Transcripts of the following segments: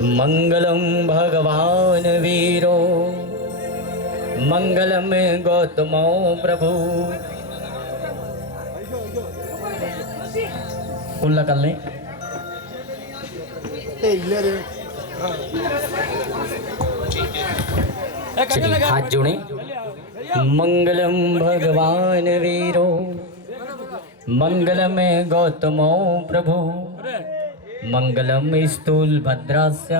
मंगलम भगवान वीरो मंगलम गौतमो प्रभु। कुल्ला कर लें। हाथ जोड़े। मंगलम भगवान वीरो मंगलम गौतमो प्रभु मंगलम स्थूल भद्रास्य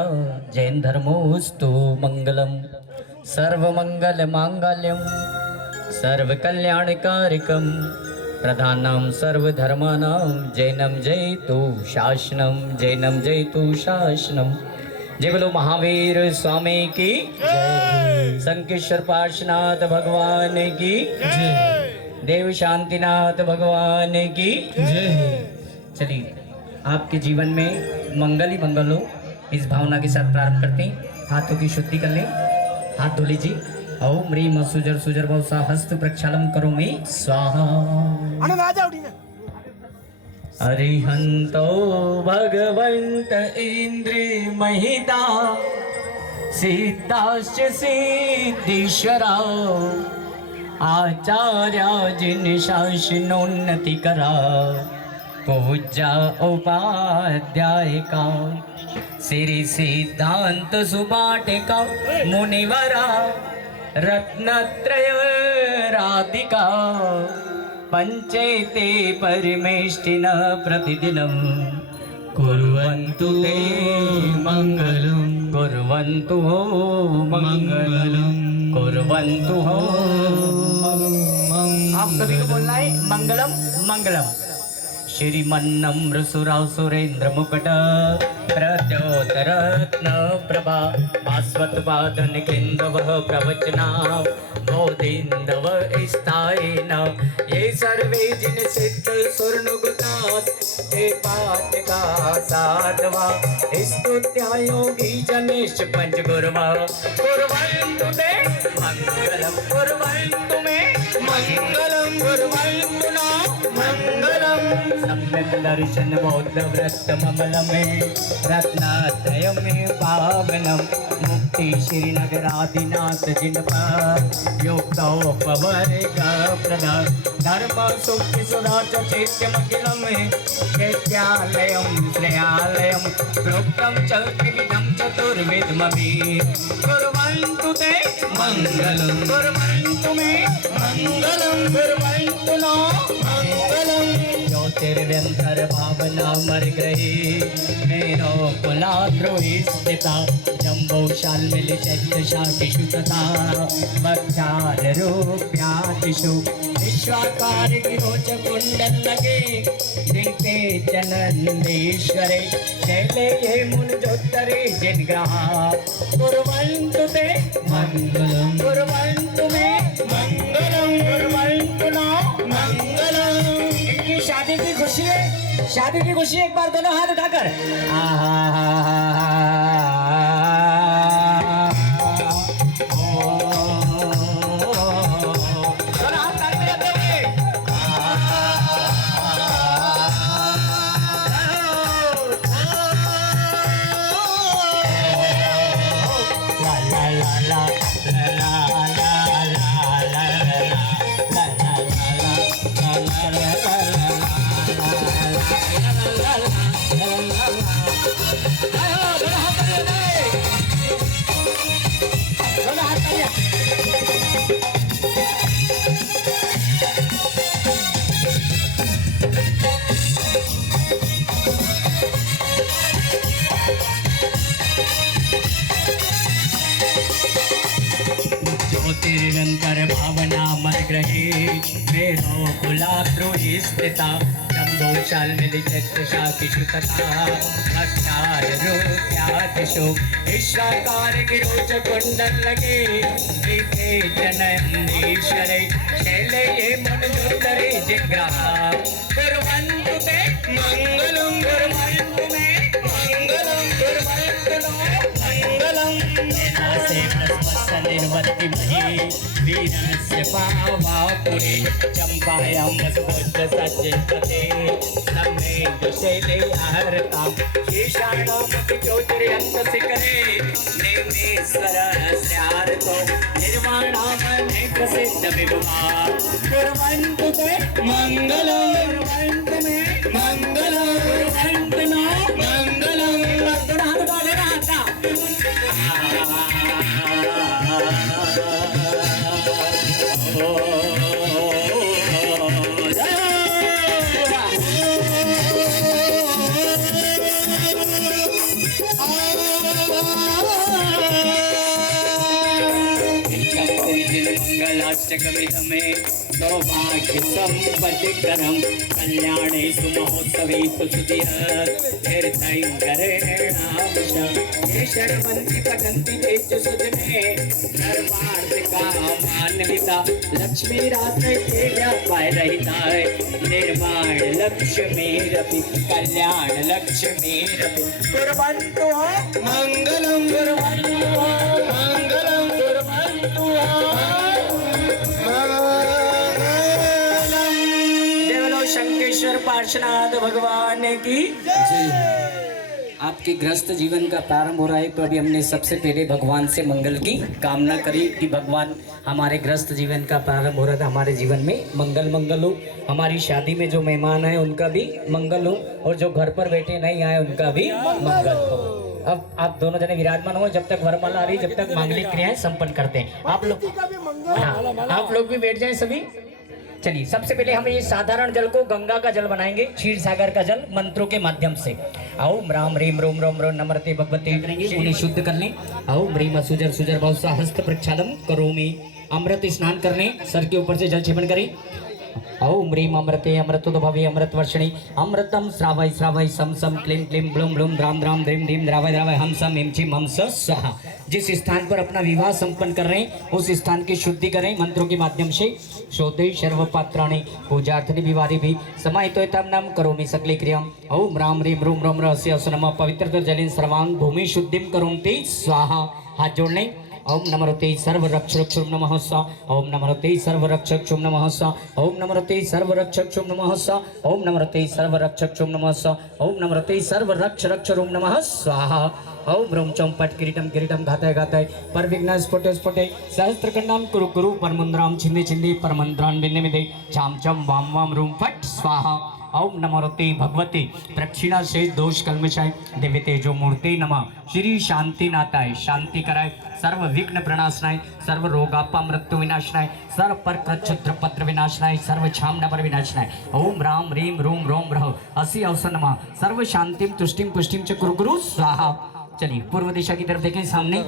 जैन धर्मोस्तु मंगलम सर्वमंगल मांगल्यम सर्वकल्याणकारिकम प्रधानम सर्वधर्मानां जैनम जयतु शासनम जैनम जयतु शासनम। जय बोलो महावीर स्वामी की जय, संकेश्वर पार्श्वनाथ भगवान की जय, देव शांतिनाथ भगवान की जय। चलिए आपके जीवन में मंगल ही मंगल हो, इस भावना के साथ प्रारंभ करते हैं। हाथों की शुद्धि कर लें, हाथ धो लीजिए। ओम ह्रीम सुजर सुजर भवसा हस्त प्रक्षालम करो में स्वाहा। अरिहंतो भगवंत इंद्र महिता सिद्धाश्च सिद्धीश्वरा आचार्य जिन शासनोन्नति करा पूजा उपाध्याय का श्री सिद्धांत सुपाठिका मुनिवरा रत्नत्रय राधिका पंचेते परमेष्टिन प्रतिदिनं कुर्वन्तु ते मंगलम कुर्वन्तु हो मंगलम कुर्वन्तु हो। आप सभी को बोलना है मंगलम मंगलम। श्रीमन्नम्र सुराव सुरेंद्र मुकुट प्रद्योतरत्न प्रभा भास्वत वादन केन्द्रव प्रवचना बोधिन्दव स्थायेन ये सर्वे जिन सिद्ध स्वर्णगुणात् हे पाठका साधवा स्तुत्यायोगी जनेश पंचगुरुवा कुर्वन्तु ते मंगलम कुर्वन्तु मे मंगलम कुर्वन्तु नो मंगलम। सम्यक दर्शन बौद्ध व्रत ममलमे रत्नात्रयमे पावनम मुक्ति श्रीनगरादिनाथ जिनपा योक्तोपवर्ग प्रदा धर्म सुखि सुधा चैत्यमखिलम चैत्यालयम श्रेयालयम प्रोक्तम चतुर्विधम चतुर्विधमपि कुर्वन्तु ते मंगलम कुर्वन्तु मे मंगलम कुर्वन्तु नो मंगलम। ज्योतिर्व्यंतर भावना मर गई मेरो कुलाद्रोही स्थिता जम्बौशाल मिल चैत्य शाखिषु तथा भक्षार रूप्यादिषु विश्वाकार गिरोच कुंडल लगे जिनके जननेश्वरे शैले ये मुन जोत्तरे जिन ग्रहा कुर्वन्तु ते मंगलम कुर्वन्तु मे मंगलम कुर्वन्तु नो मंगलम। इनकी शादी की खुशी है, शादी की खुशी एक बार दोनों हाथ उठाकर ज्योतिर्व्यंतर भावना मर ग्रहे मेरो कुलाद्रोही स्थिता जम्बौशाल मिल चैत्य शाखिषु तथा भक्षार रूप्यादिषु विश्वाकार गिरोच कुंडल लगे जिनके जननेश्वरे शैले ये मन जोत्तरे जिग्रहा कुर्वन्तु ते मंगलम कुर्वन्तु मे मंगलम कुर्वन्तु नो मंगलम। पार्वती मही वीरस्य पावापुरे चंपायां वसुपुत्र सज्जते सम्मे शैले आहरतां ईशानामपि ज्योतिर्यन्तशिखरे नेमेश्वरस्यार्तो निर्वाणामने प्रसिद्धविभवा कुर्वन्तु ते मङ्गलं कुर्वन्तु मे मङ्गलं कुर्वन्तु नो मङ्गलं वन्दनानुदानराता मंगलाष्टकमिदमे सौभाग्य संपत्तिकरं कल्याणे सुमहोत्सवे सुधिः ये षड्वन्ति पठन्ति ते च सुजने धर्मार्थकामान्विता लक्ष्मीरात्रे व्यापारहिताय निर्माण लक्ष्मीरपि कल्याण लक्ष्मीरपि कुर्वन्तु मङ्गलं कुर्वन्तु मङ्गलं कुर्वन्तु शंकेश्वर पार्श्वनाथ भगवान की आपके ग्रस्त जीवन का प्रारंभ हो रहा है। तो अभी हमने सबसे पहले भगवान से मंगल की कामना करी कि भगवान हमारे ग्रस्त जीवन का प्रारंभ हो रहा था, हमारे जीवन में मंगल हो, हमारी शादी में जो मेहमान है उनका भी मंगल हो और जो घर पर बैठे नहीं आए उनका भी मंगल हो। अब आप दोनों जने विराजमान हो, जब तक वरमाला आ रही जब तक मांगलिक क्रियाएं संपन्न करते हैं। आप लोग भी बैठ जाएं सभी। चलिए सबसे पहले हम ये साधारण जल को गंगा का जल बनाएंगे, क्षीर सागर का जल मंत्रों के माध्यम से। ओम राम रीम रोम रोम रोम नमरते भगवते करेंगे, उन्हें शुद्ध कर लें। ओम रीम सुजर सुजर बहुसा हस्त प्रक्षालम करोमि। अमृत स्नान करने, सर के ऊपर से जल छिपन करें। ओम ह्रीम अमृते अमृतोद्भवे अमृत वर्षिणी अमृतम श्रावय श्रावय सम सम क्लीं क्लीं ब्लूम ब्लूम द्राम द्राम ध्रीम ध्रीम द्रावय द्रावय हम सम हिम छिम हम स स्वाहा। जिस स्थान पर अपना विवाह संपन्न कर रहे हैं उस स्थान की शुद्धि करें मंत्रों के माध्यम से। शोधे सर्व पात्राणि पूजार्थनि विवारी भी समाहितोयतां नाम करोमि सकले क्रियाम। ओम राम ह्रीम रूम रोम रहस्य नमः पवित्र जलेन सर्वांग भूमि शुद्धिम करोमि स्वाहा। हाथ जोड़ लें। ओम नमोते सर्वरक्षक्षुम नमः सा। ओम नमोते सर्वरक्षक्षुम नमः सा। ओम नमोते सर्वरक्षक्षुम नमः सा। ओम नमोते सर्वरक्षक्षुम नमः सा। ओम नमोते सर्वरक्षरक्षरुम नमः स्वाहा। ओम ब्रह्म चम पट किरीटम किरीटम घाताय घाताय पर विघ्न स्फुटे स्फुटे सहस्त्रकंडाम कुरु कुरु परमंद्राम छिंदे छिंदे परमंत्रान बिन्ने मिदे चाम चम वाम वाम रूम फट स्वाहा। ओम नमोते भगवते प्रक्षिणा से दोष कल्मशाय दिव्य तेजो मूर्ति नमः। श्री शांति नाताय शांति कराय सर्व विघ्न प्रणाशनाय सर्व रोगापा मृत्यु विनाशनाय सर्व पर क्षुद्र पत्र विनाशनाय सर्व छाम नबर विनाशनाय। ओम राम रीम रोम रोम रह असी अवसर नमः सर्व शांतिम तुष्टिम पुष्टिम च कुरु कुरु स्वाहा। चलिए पूर्व दिशा की तरफ देखें सामने।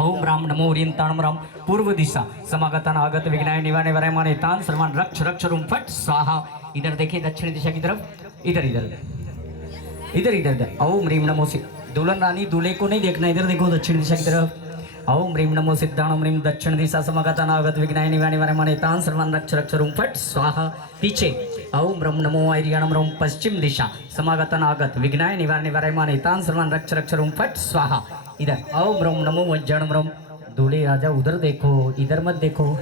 ओम राम नमो ह्रीं ताणम राम पूर्व दिशा समागतान आगत विघ्नाय निवारणे वरमाने तान सर्वान रक्ष रक्ष रूम फट स्वाहा। इधर देखिए दक्षिण दिशा की तरफ, इधर इधर इधर इधर इधर। ओम ह्रीं नमो से दुल्हन रानी दूल्हे को नहीं देखना, इधर देखो दक्षिण दिशा की तरफ। ओम ह्रीं नमो सिद्धाणम ह्रीं दक्षिण दिशा समागतान आगत विघ्नाय निवारणे वरमाने तान सर्वान रक्ष रक्ष रूम फट स्वाहा। पीछे ओम ब्रह्म नमो ऐरियाणम रोम पश्चिम दिशा समागतान आगत विघ्नाय निवारणे वरमाने तान सर्वान रक्ष रक्ष रूम फट स्वाहा। इधर ओम ब्रह्म नमो वज्रणम रोम दूल्हे राजा उधर देखो इधर मत देखो।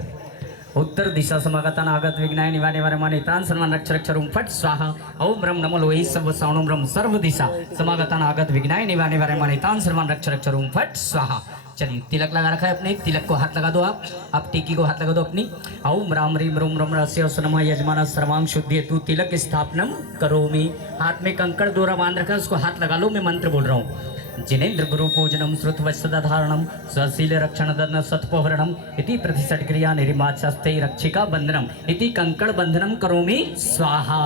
उत्तर दिशा समागतान आगत विघ्नाय निवारणे वरमाने तान सर्वान रक्ष रक्ष रूम फट स्वाहा। ओम ब्रह्म नमो लोहि सब सावणम ब्रह्म सर्व दिशा समागतान आगत विघ्नाय निवारणे वरमाने तान सर्वान रक्ष रक्ष रूम फट स्वाहा। चलिए तिलक लगा रखा है अपने, तिलक को हाथ लगा दो आप टीकी को हाथ लगा दो अपनी। ओम राम रीम रोम रोम रहस्य नमः यजमान सर्वांग शुद्धि तू तिलक स्थापनम करोमि। हाथ में कंकड़ दोरा बांध रखा है उसको हाथ लगा लो, मैं मंत्र बोल रहा हूँ। जिनेन्द्र गुरु पूजनम श्रुतवत्सधारणम स्वशील रक्षण दन सत्पहरणम इति प्रतिषट क्रिया निर्माचस्ते रक्षिका बंधनम इति कंकड़ बंधनम करोमि स्वाहा।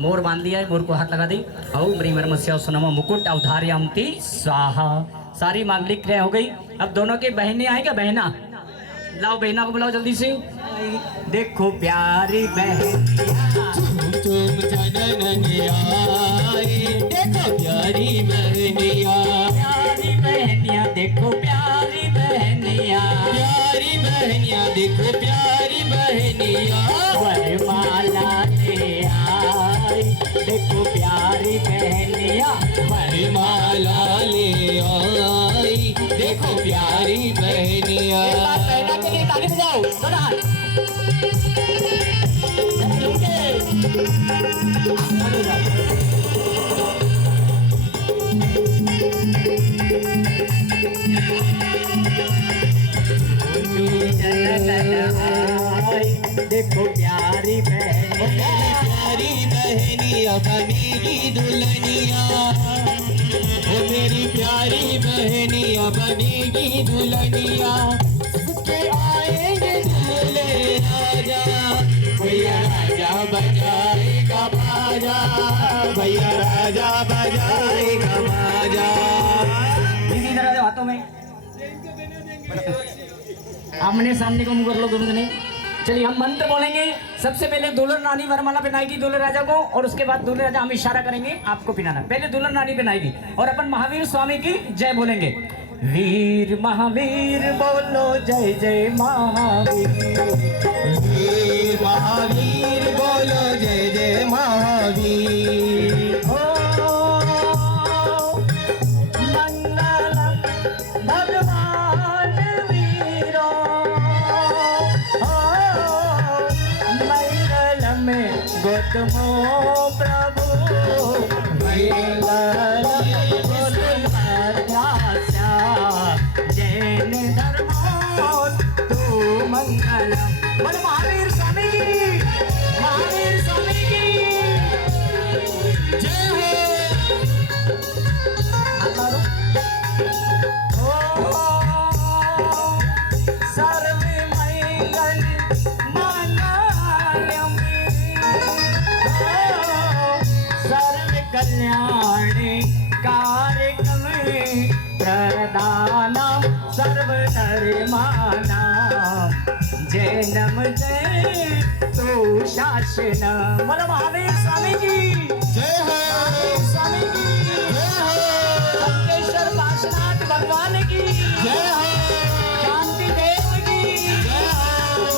मोर बांध दिया है, मोर को हाथ लगा दी। ओम ह्रीं नमः नमः मुकुट अवधारयामि स्वाहा। सारी मांगलिक क्रिया हो गई। अब दोनों के बहनें आए क्या? बहना लाओ, बहना को बुलाओ जल्दी से। देखो प्यारी बहनिया तुम जननिया, देखो प्यारी बहनिया, प्यारी बहनिया देखो प्यारी बहनिया, प्यारी बहनिया देखो प्यारी बहनिया वरमाला ले आई। देखो प्यारी बहनिया वरमाला ले आई, देखो प्यारी बहनिया। देखो प्यारी बहनिया, प्यारी बहनिया बनेगी दुल्हनिया, ओ मेरी प्यारी बहनिया बनेगी दुल्हनिया, के आएंगे दूल्हे राजा, भैया राजा बजाएगा बाजा, भैया राजा बजाएगा बाजा। दीदी इधर आ जाओ, हाथों में आमने सामने को मुंह कर लो दोनों जने। चलिए हम मंत्र बोलेंगे, सबसे पहले दुल्हन रानी वरमाला पहनाएगी दूल्हे राजा को, और उसके बाद दूल्हे राजा हम इशारा करेंगे आपको पहनाना। पहले दुल्हन रानी पहनाएगी और अपन महावीर स्वामी की जय बोलेंगे। वीर महावीर बोलो जय जय महावीर, वीर महावीर बोलो जय जय महावीर, ओ मंगलम भगवान वीरो, मंगलम गौतमो प्रभु, मंगलम जैन धर्मो तू मंगलम। बोलो महावीर स्वामी की, महावीर स्वामी की जय हो। सर्वे मंगल मंगलमय, सर्व कल्याण कार्यक्रमे प्रदानम सर्वधर्माणां जैनम जय तू शासनम। बोलो महावीर स्वामी की जय हो, महावीर स्वामी की जय हो, संकेश्वर काशीनाथ भगवान की जय हो, शांति देव की जय हो।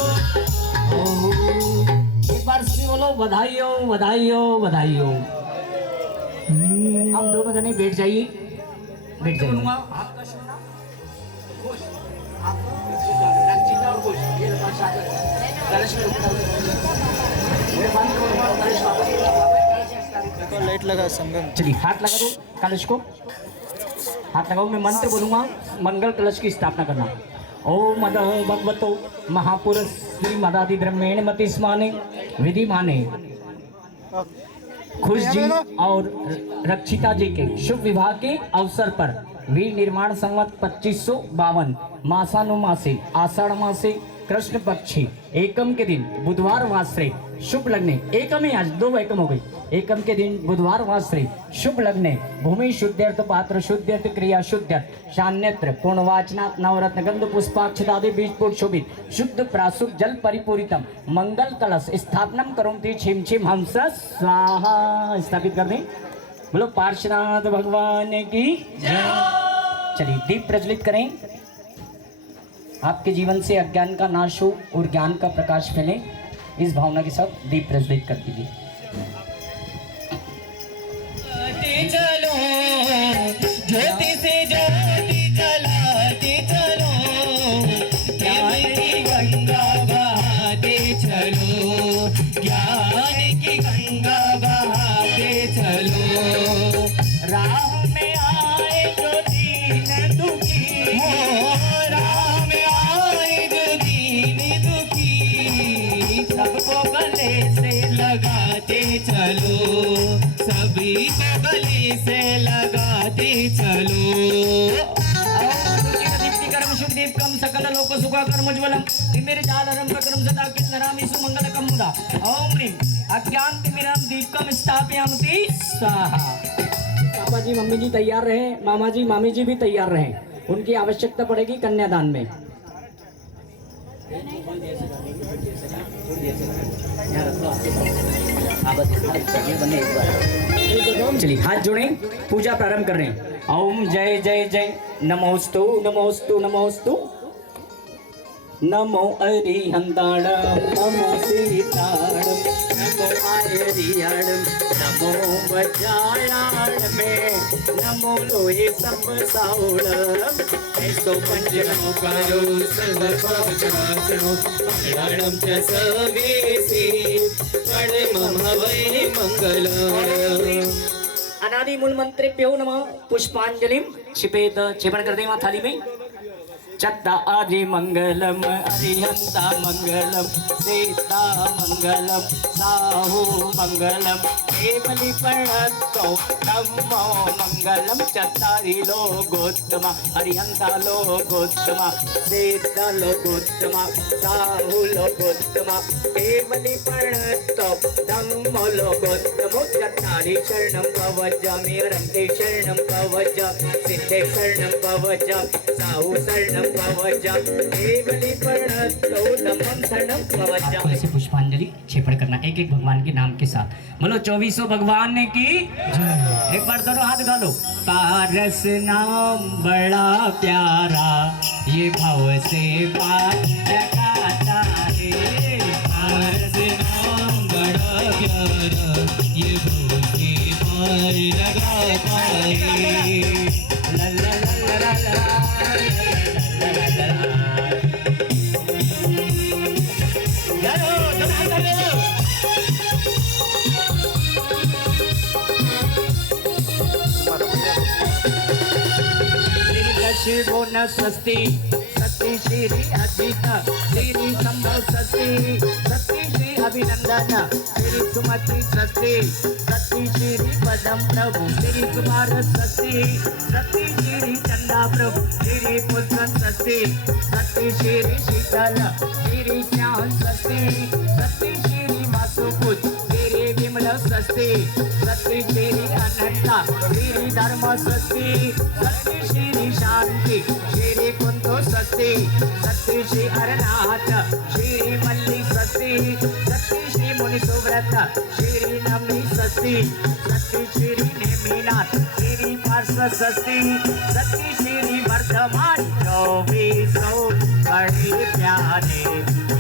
एक बार सभी बोलो बधाई हो, बधाई हो, बधाई हो। हम दोनों जने बैठ जाइए, बैठ जाइए। आपका शुभ नाम? घोष। आपका रंजीता और घोष। ये कलश में लाइट लगा संगम। चलिए हाथ लगा दो कलश को, हाथ लगाओ। मैं मंत्र बोलूंगा, मंगल कलश की स्थापना करना। ओम मद भगवतो महापुरुष श्री मदादि ब्रह्मेण मति स्माने विधि माने खुश जी और रक्षिता जी के शुभ विवाह के अवसर पर वीर निर्माण संवत 2552 मासानुमासे आषाढ़ मासे कृष्ण पक्षी एकम के दिन बुधवार वासरे शुभ लग्ने, एकम ही आज दो एकम हो गई, एकम के दिन बुधवार वासरे शुभ लग्ने भूमि शुद्ध्यर्थ पात्र शुद्ध्यर्थ क्रिया शुद्ध्यर्थ शान्यत्र पूर्णवाचनात् नवरत्न गंध पुष्पाक्षदादि बीजपुर शोभित शुद्ध प्रासुक जल परिपूरितम मंगल कलश स्थापनम करोमि छिम छिम हंस स्वाहा। स्थापित कर दें। बोलो पार्श्वनाथ भगवान की जय। चलिए दीप प्रज्वलित करें, आपके जीवन से अज्ञान का नाश हो और ज्ञान का प्रकाश फैले, इस भावना के साथ दीप प्रज्वलित कर दीजिए। चलो ज्योति से ज्योति जलाते चलो, ज्ञान की गंगा बहाते चलो, ज्ञान की गंगा बहाते चलो, राह में आए जो दीन दुखी, राह में आए जो दीन दुखी, सबको गले से लगाते चलो, सभी को गले से लगाते चलो। कर्म शुभ दीपकम सकल लोक सुखाकर्म उज्ज्वलम तिमिर जालरम प्रकरम सदा किन्नरामि सुमंगलकम मुदा। ओम ह्रीं अज्ञान तिमिरम दीपकम स्थापयामि स्वाहा। पापा जी मम्मी जी तैयार रहे, मामा जी मामी जी भी तैयार रहे, उनकी आवश्यकता पड़ेगी कन्यादान में। चलिए हाथ जोड़ें, पूजा प्रारंभ कर रहे हैं। ओम जय जय जय नमोस्तु नमोस्तु नमोस्तु नमो अरिहंताणम नमो सीताणम नमो आयरियाणम नमो वज्रायाणमे नमो लोहे संबसावळम ऐसो पंचमो करो सर्वभवचराचरो मंगलम च सवेसी परमं हवै मंगलम्। अनादि मूल मंत्रेभ्यो नमः। पुष्पांजलिम क्षिपेत, क्षेपण कर दे वहाँ थाली में। चत्तारि मंगलम अरिहंता मंगलम सीता मंगलम साहु मंगलम केवली प्रणतो नमो मंगलम चत्तारि लोकोत्तमा अरिहंता लोकोत्तमा सीता लोकोत्तमा साहु लोकोत्तमा केवली प्रणतो नमो लोकोत्तमो चत्तारि शरणं भवजामि अरन्ते शरणं भवजामि सिद्धे शरणं भवजामि साहु शरणं भवजामि केवली प्रणतो नमः शरणं भवजामि। ऐसे पुष्पांजलि छेपड़ करना एक एक भगवान के नाम के साथ। बोलो 2400 भगवान ने की एक बार दोनों हाथ उठा लो। पारस नाम बड़ा प्यारा ये भव से पार लगाता है। पारस नाम बड़ा प्यारा ये भव से पार लगाता है। ला ला ला ला ला ला शिवो न स्वस्ति सस्ति श्री अजिता श्री संभव स्वस्ति सस्ति श्री अभिनंदन श्री सुमति स्वस्ति सस्ति श्री पदम प्रभु श्री कुमार स्वस्ति सस्ति श्री चंदा प्रभु श्री पुष्प स्वस्ति सस्ति श्री शीतल श्री श्याम स्वस्ति सस्ति श्री वासुपुत श्री विमल स्वस्ति सस्ति श्री अनंता श्री धर्म स्वस्ति सस्ति श्री शांति श्री कुंतो स्वस्ति सत्य श्री अरनाथ श्री मल्ली स्वस्ति सत्य श्री मुनि सुव्रत श्री नमी स्वस्ति सत्य श्री नेमिनाथ श्री पार्श्व स्वस्ति सत्य श्री वर्धमान 2400 बड़े प्यारे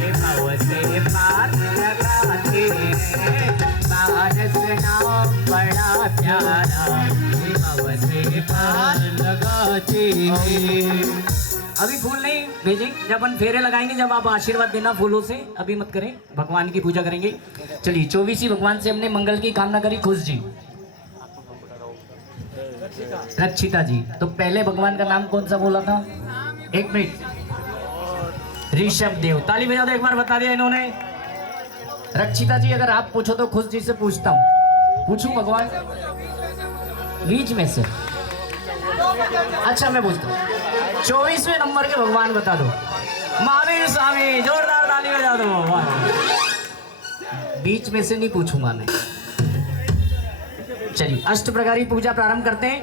ये भव से पार लगाते हैं। पारस नाम बड़ा प्यारा ये भव से पार लगाते हैं। अभी फूल नहीं भेजेंगे, जब अपन फेरे लगाएंगे, जब आप आशीर्वाद देना फूलों से, अभी मत करें, भगवान की पूजा करेंगे। चलिए 24 भगवान से हमने मंगल की कामना करी। खुश जी, रक्षिता जी, तो पहले भगवान का नाम कौन सा बोला था? एक मिनट, ऋषभ देव। ताली बजा दो एक बार, बता दिया इन्होंने। रक्षिता जी, अगर आप पूछो तो खुश जी से पूछता हूँ, पूछूं भगवान बीच में से? अच्छा मैं पूछता हूँ, 24वें नंबर के भगवान बता दो। महावीर स्वामी, जोरदार ताली बजा दो। बीच में से नहीं पूछूंगा मैं। चलिए अष्ट प्रकारी पूजा प्रारंभ करते हैं।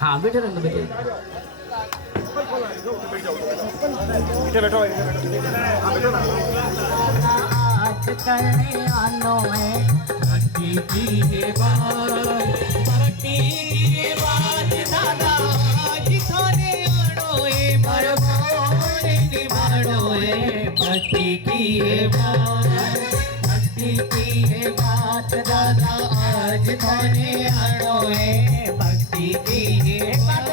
हाँ बैठे रहना, बैठे आज करने आनो है भक्ति की बात, भक्ति की बात दादा आज खाने आनो है मरवाने निभानो है। भक्ति की बात, भक्ति की बात दादा आज खाने आनो है। भक्ति की बात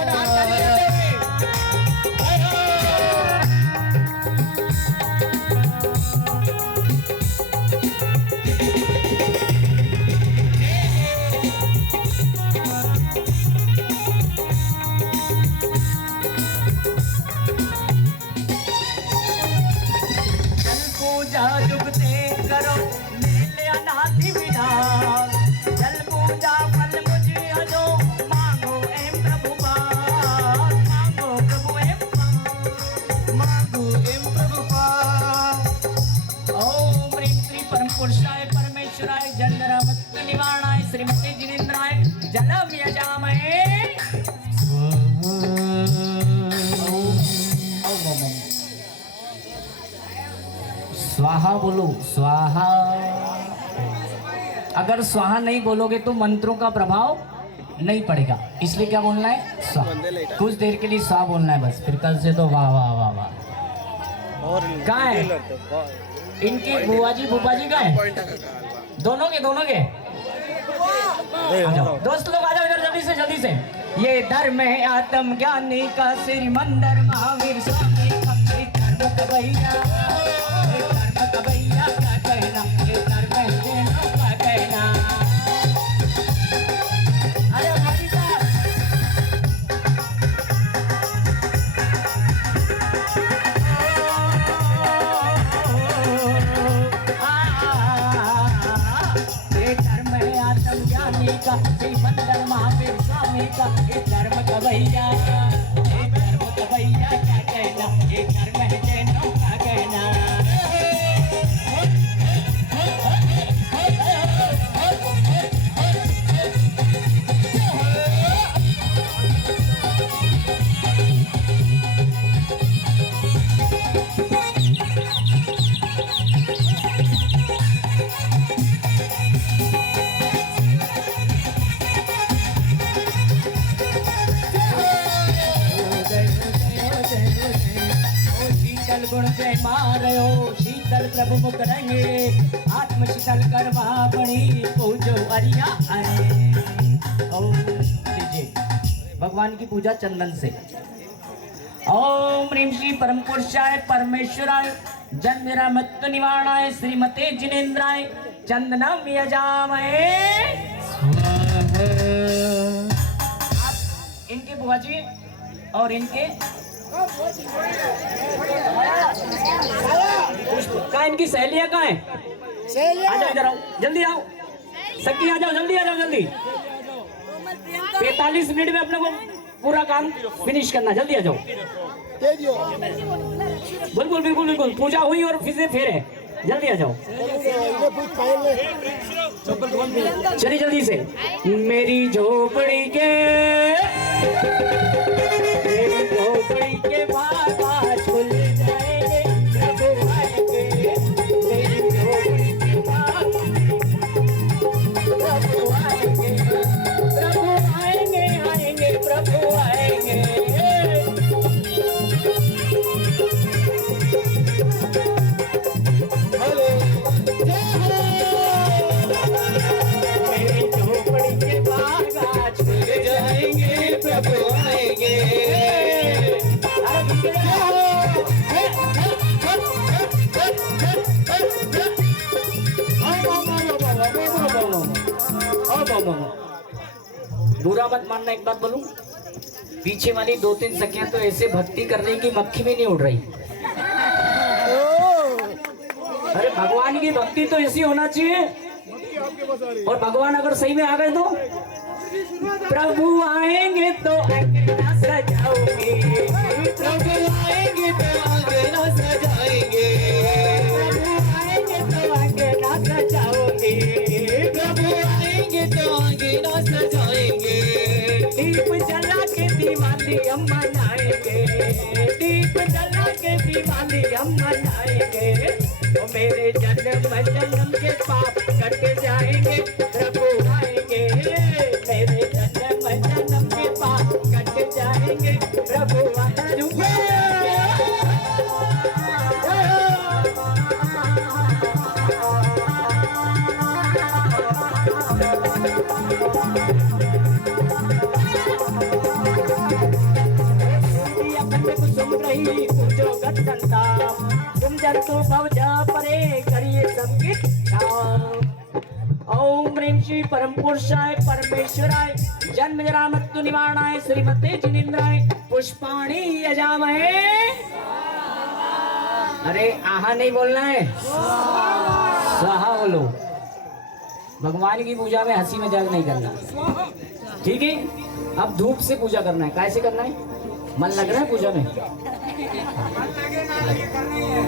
पुरुषाय परमेश्वराय जन्मरामत्व निवारणाय श्रीमती जिनेन्द्राय जलम यजामहे। स्वाहा बोलो, स्वाहा। अगर स्वाहा नहीं बोलोगे तो मंत्रों का प्रभाव नहीं पड़ेगा, इसलिए क्या बोलना है? स्वाहा। कुछ देर के लिए स्वाहा बोलना है बस, फिर कल से तो वाह वाह वाह वाह। कहाँ है इनकी बुआ जी, फूफा जी? कहाँ है? दोनों के दोस्त लोग आ जाओ इधर जल्दी से, जल्दी से। ये धर्म है आत्म ज्ञानी का श्री मंदिर महावीर स्वामी धर्म कबैया, धर्म कबैया का कहना, ये धर्म का कहना। अरे भाई साहब का ये धर्म कवैया, ये धर्म कवैया क्या कहना, ये धर्म है जैनों का कहना। गुण जय मारयो शीतल प्रभु मुख रंगे, आत्म शीतल करवा बणी पूजो अरिया अरे। ओम लीजिए भगवान की पूजा चंदन से। ओम ह्रीं श्री परम पुरुषाय परमेश्वराय जन्म मेरा मृत्यु निवारणाय श्रीमते जिनेन्द्राय चंदनम यजामहे। आप इनके बुआ जी और इनके कहाँ इनकी सहेलियां कहाँ है? आ जाओ इधर आओ, जल्दी आओ सखी, आ जाओ जल्दी, आ जाओ जल्दी। 45 मिनट में अपने को पूरा काम फिनिश करना, जल्दी आ जाओ। बिल्कुल बिल्कुल बिल्कुल, पूजा हुई और फिर है, जल्दी आ जाओ। चलिए जल्दी से। मेरी झोपड़ी के बाबा झूल जाएंगे प्रभु आएंगे, मेरी झोपड़ी के बाबा प्रभु आएंगे, प्रभु आएंगे आएंगे प्रभु आएंगे। मेरी झोपड़ी के बाबा झूल जाएंगे प्रभु आएंगे। बुरा मत मानना, एक बात बोलूं, पीछे वाली 2-3 सखियां तो ऐसे भक्ति कर रही कि मक्खी भी नहीं उड़ रही। अरे भगवान की भक्ति तो ऐसी होना चाहिए, और भगवान अगर सही में आ गए तो प्रभु आएंगे तो अंगना सजाओगे, प्रभु आएंगे तो अंगना सजाएंगे, प्रभु आएंगे तो अंगना सजाओगे, प्रभु आएंगे तो अंगना सजाएंगे। दीप जला के दिवाली हम मनाएंगे, दीप जला के दिवाली हम मनाएंगे। तो मेरे जन्म के पाप कट जाएंगे प्रभु आएंगे, मेरे जन्म के पाप कट जाएंगे प्रभु आएंगे। तुम जंतु भवजा परे करिए सबकी ओम ह्रीं श्री परम पुरुषाय परमेश्वराय जन्म जरा मृत्यु निवारणाय श्रीमते जिनेन्द्राय पुष्पाणि यजामहे। अरे आहा नहीं बोलना है, स्वाहा बोलो। भगवान की पूजा में हंसी मजाक नहीं करना, ठीक है? अब धूप से पूजा करना है। कैसे करना है? मन लग रहा है पूजा में?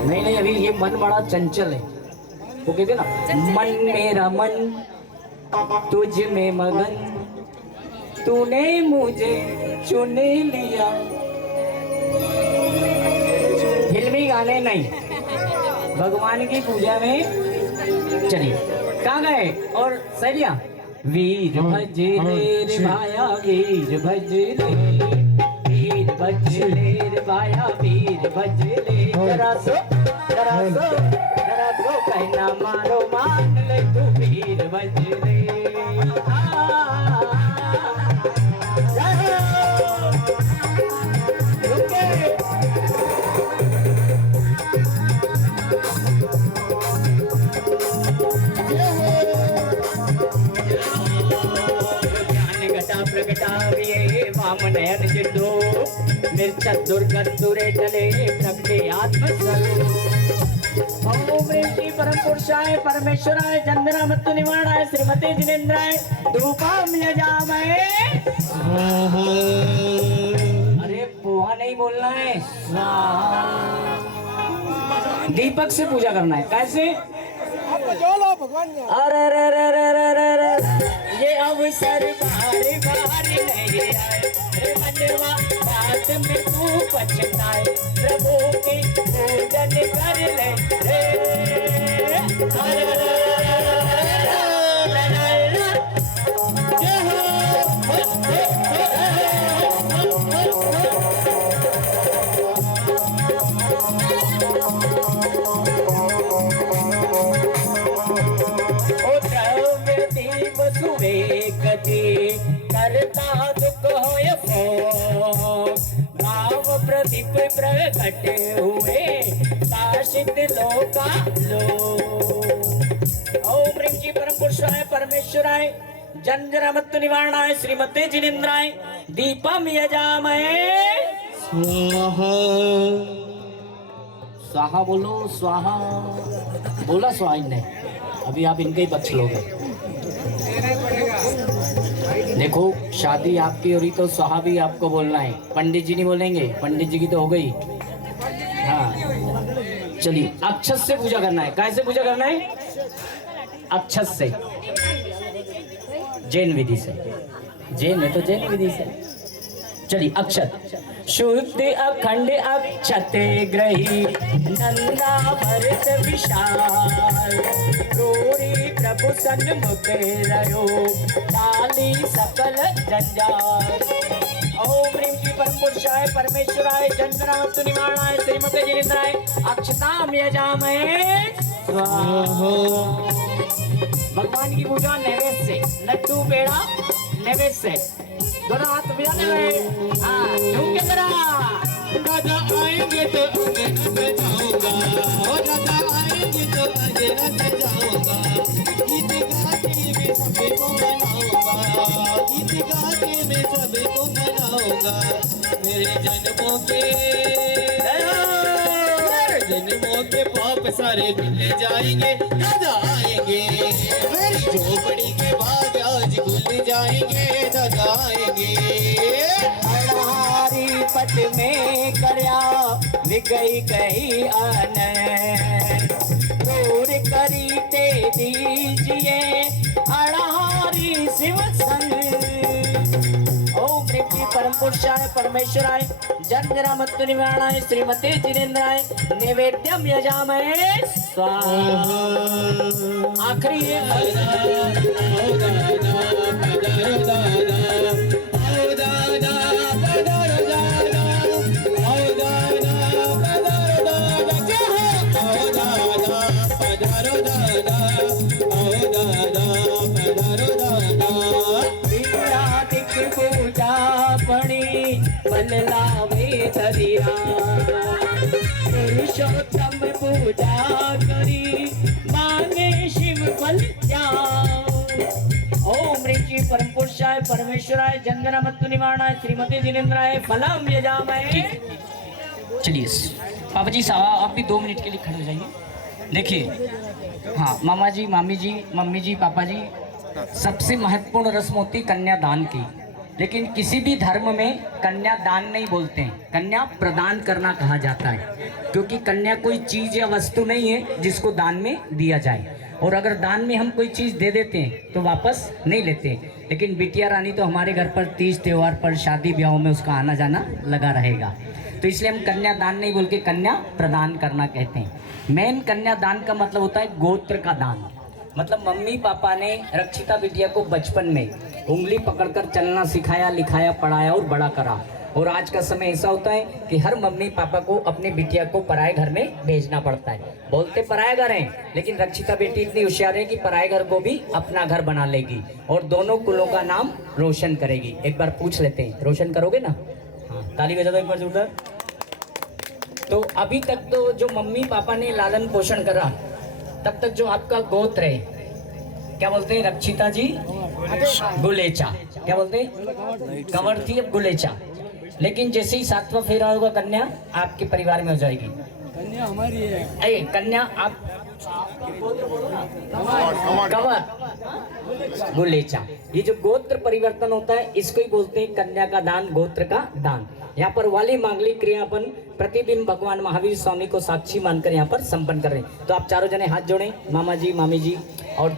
नहीं, अभी ये मन बड़ा चंचल है। वो कहते ना, मन मेरा मन तुझ में मगन, तूने मुझे चुन लिया। फिल्मी गाने नहीं, भगवान की पूजा में चलिए। कहाँ गए? और सैलिया वीर भज रे भाया, वीर भज रे, वीर भज ले भाया, वीर भज ले। जरा सो कहना मारो मान ले तू, वीर भज रे। प्रगटाविये वामनयन जिंदो निर्चत दुर्गत दुरे चले प्रगटे आत्मस्वरूप। ओम ह्रीं श्री परम पुरुषाय परमेश्वराय जन्मना मृत्यु निवारणाय श्रीमते जिनेन्द्राय धूपम यजामहे। अरे पोहा नहीं बोलना है, दीपक से पूजा करना है। कैसे? अरे रे रे रे रे रे रे ये अवसर बारी बारी नहीं आए रे मनवा बात में तू पछताए प्रभु की पूजन कर ले रे। अरे रे रे करता दुख होय भाव प्रदीप प्रकट हुए काशित लोका लो। ओम ह्रीं श्री परम पुरुषाय परमेश्वराय जन्मना मृत्यु निवारणाय श्रीमते जिनेन्द्राय दीपम यजामहे। स्वाहा स्वाहा बोलो, स्वाहा बोला स्वाहा ने। अभी आप इनके ही पक्ष लोगे। देखो शादी आपकी हो रही तो स्वाहा भी आपको बोलना है, पंडित जी नहीं बोलेंगे, पंडित जी की तो हो गई। हाँ चलिए अक्षत से पूजा करना है। कैसे पूजा करना है? अक्षत से, जैन विधि से। जैन है तो जैन विधि से। चलिए अक्षत शुद्ध अखंड अक्षत ग्रही नंदा भरत विशाल रोरी प्रभु सन्मुख रहो डाली सकल जंजाल। ओम ह्रीं श्री परम पुरुषाय परमेश्वराय जन्मना मृत्यु निवारणाय श्रीमते जिनेन्द्राय अक्षताम यजामहे। भगवान की पूजा नैवेद्य से, लड्डू पेड़ा नैवेद्य से। दोनों हाथ मिलाने में, हाँ झूम के जरा। दादा आएंगे तो अंगन सजाऊंगा, ओ दादा आएंगे तो अंगन सजाऊंगा, गीत गा के मैं सबको मनाऊंगा, गीत गा के मैं सबको मनाऊंगा। मेरे जन्मों के पाप सारे धुल जाएंगे, दादा आएंगे। मेरी झोपड़ी के बाग आज खुल जाएंगे, दादा आएंगे। अड़हारी पट में करया विगई कही आनंद दूर करी ते दीजिए अड़हारी शिव संग। ओम ह्रीं श्री परम पुरुषाय परमेश्वराय जन्मना मृत्यु निवारणाय श्रीमते जिनेन्द्राय नैवेद्यम यजामहे। स्वाहा। आखिरी पूजा पड़ी बदलावे दरिया पुरुषोत्तम पूजा करी मांगे शिव कल्याण। ओम ह्रीं श्री परम पुरुषाय परमेश्वराय जन्मना मृत्यु निवारणाय श्रीमते जिनेन्द्राय फलम यजामहे। चलिए पापा जी साहब आप भी 2 मिनट के लिए खड़े हो जाइए। देखिए हाँ मामा जी, मामी जी, मम्मी जी, पापा जी, सबसे महत्वपूर्ण रस्म होती कन्यादान की। लेकिन किसी भी धर्म में कन्यादान नहीं बोलते हैं, कन्या प्रदान करना कहा जाता है, क्योंकि कन्या कोई चीज या वस्तु नहीं है जिसको दान में दिया जाए। और अगर दान में हम कोई चीज दे देते हैं तो वापस नहीं लेते। लेकिन बिटिया रानी तो हमारे घर पर तीज त्योहार पर शादी ब्याह में उसका आना जाना लगा रहेगा, तो इसलिए हम कन्यादान नहीं बोल के कन्या प्रदान करना कहते हैं। मेन कन्यादान का मतलब होता है गोत्र का दान। मतलब मम्मी पापा ने रक्षिता बिटिया को बचपन में उंगली पकड़कर चलना सिखाया, लिखाया, पढ़ाया और बड़ा करा। और आज का समय ऐसा होता है कि हर मम्मी पापा को अपने बिटिया को पराए घर में भेजना पड़ता है। बोलते पराए घर हैं, लेकिन रक्षिता बेटी इतनी होशियार है कि पराए घर को भी अपना घर बना लेगी और दोनों कुलों का नाम रोशन करेगी। एक बार पूछ लेते हैं, रोशन करोगे ना? हाँ, ताली बजा दो एक बार जोरदार। तो अभी तक तो जो मम्मी पापा ने लालन पोषण करा, तब तक जो आपका गोत्र है, क्या बोलते हैं रक्षिता जी? गुलेचा। क्या बोलते हैं? कंवर थी, अब गुलेचा। लेकिन जैसे ही 7वां फेरा होगा कन्या आपके परिवार में हो जाएगी। कन्या हमारी है। अरे कन्या आप कंवर, गुलेचा। ये जो गोत्र परिवर्तन होता है इसको ही बोलते हैं कन्या का दान, गोत्र का दान। यहाँ पर वाली मांगलिक क्रिया अपन प्रतिबिंब भगवान महावीर स्वामी को साक्षी मानकर यहाँ पर संपन्न कर रहे हैं। तो आप चारों जने हाथ जोड़ें, मामा जी, मामी जी, और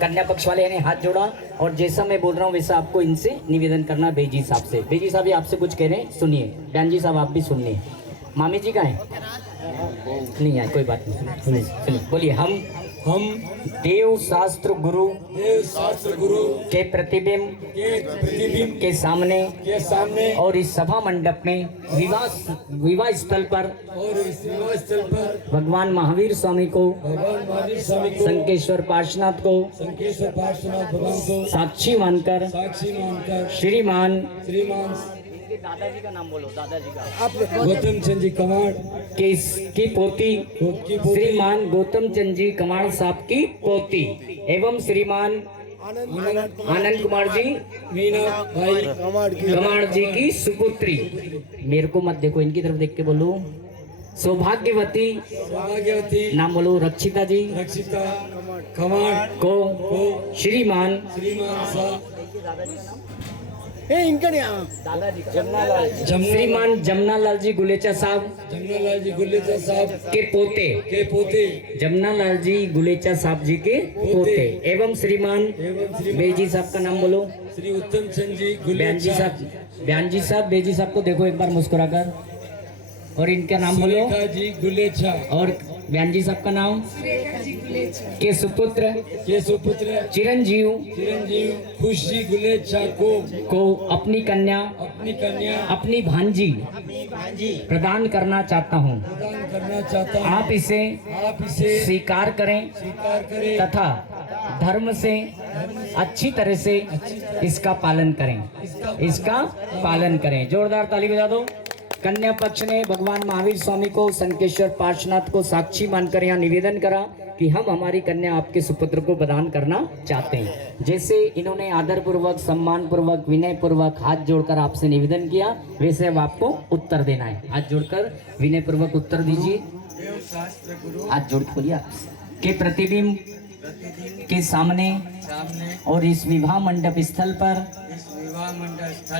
कन्या पक्ष वाले ने हाथ जोड़ा। और जैसा मैं बोल रहा हूँ वैसा आपको इनसे निवेदन करना है बेजी साहब से। बेजी साहब ये आपसे कुछ कह रहे हैं, सुनिए। बहन जी साहब आप भी सुनिए। मामी जी कहाँ हैं? नहीं आए, कोई बात नहीं, सुनिए सुनिए, बोलिए। हम देव शास्त्र गुरु के प्रतिबिंब के सामने और इस सभा मंडप में विवाह स्थल पर भगवान महावीर स्वामी को, संकेश्वर पार्श्वनाथ को साक्षी मानकर श्रीमान दादाजी का नाम बोलो, दादाजी का गौतम चंद जी कमाड़ की पोती श्रीमान गौतम चंद जी कमाड़ साहब की पोती एवं श्रीमान आनंद कुमार जी मीना भाई कमाड़ जी की सुपुत्री। मेरे को मत देखो, इनकी तरफ देख के बोलो। सौभाग्यवती नाम बोलो, रक्षिता जी रक्षिता कमाड़ को श्रीमान श्रीमान जमनालाल जी गुलेचा साहब के पोते जमनालाल जी गुलेचा साहब जी के पोते एवं श्रीमान बेजी साहब का नाम बोलो, श्री उत्तम चंद जी बयान जी साहब बेजी साहब को देखो एक बार मुस्कुराकर, और इनका नाम बोलो जी गुलेचा, और बयान जी साहब का नाम के सुपुत्र चिरंजीव खुश जी गुलेचा को अपनी कन्या अपनी भांजी प्रदान करना चाहता हूँ। आप इसे स्वीकार करें तथा धर्म से अच्छी तरह से इसका पालन करें। जोरदार ताली बजा दो। कन्या पक्ष ने भगवान महावीर स्वामी को, संकेश्वर पार्श्वनाथ को साक्षी मानकर यहाँ निवेदन करा कि हम हमारी कन्या आपके सुपुत्र को प्रदान करना चाहते हैं। जैसे इन्होंने आदर पूर्वक, सम्मान पूर्वक, विनय पूर्वक हाथ जोड़कर आपसे निवेदन किया, वैसे अब आपको उत्तर देना है। हाथ जोड़कर विनय पूर्वक उत्तर दीजिए। हाथ जोड़ के बोलिए। के प्रतिबिंब के सामने और इस विवाह मंडप स्थल पर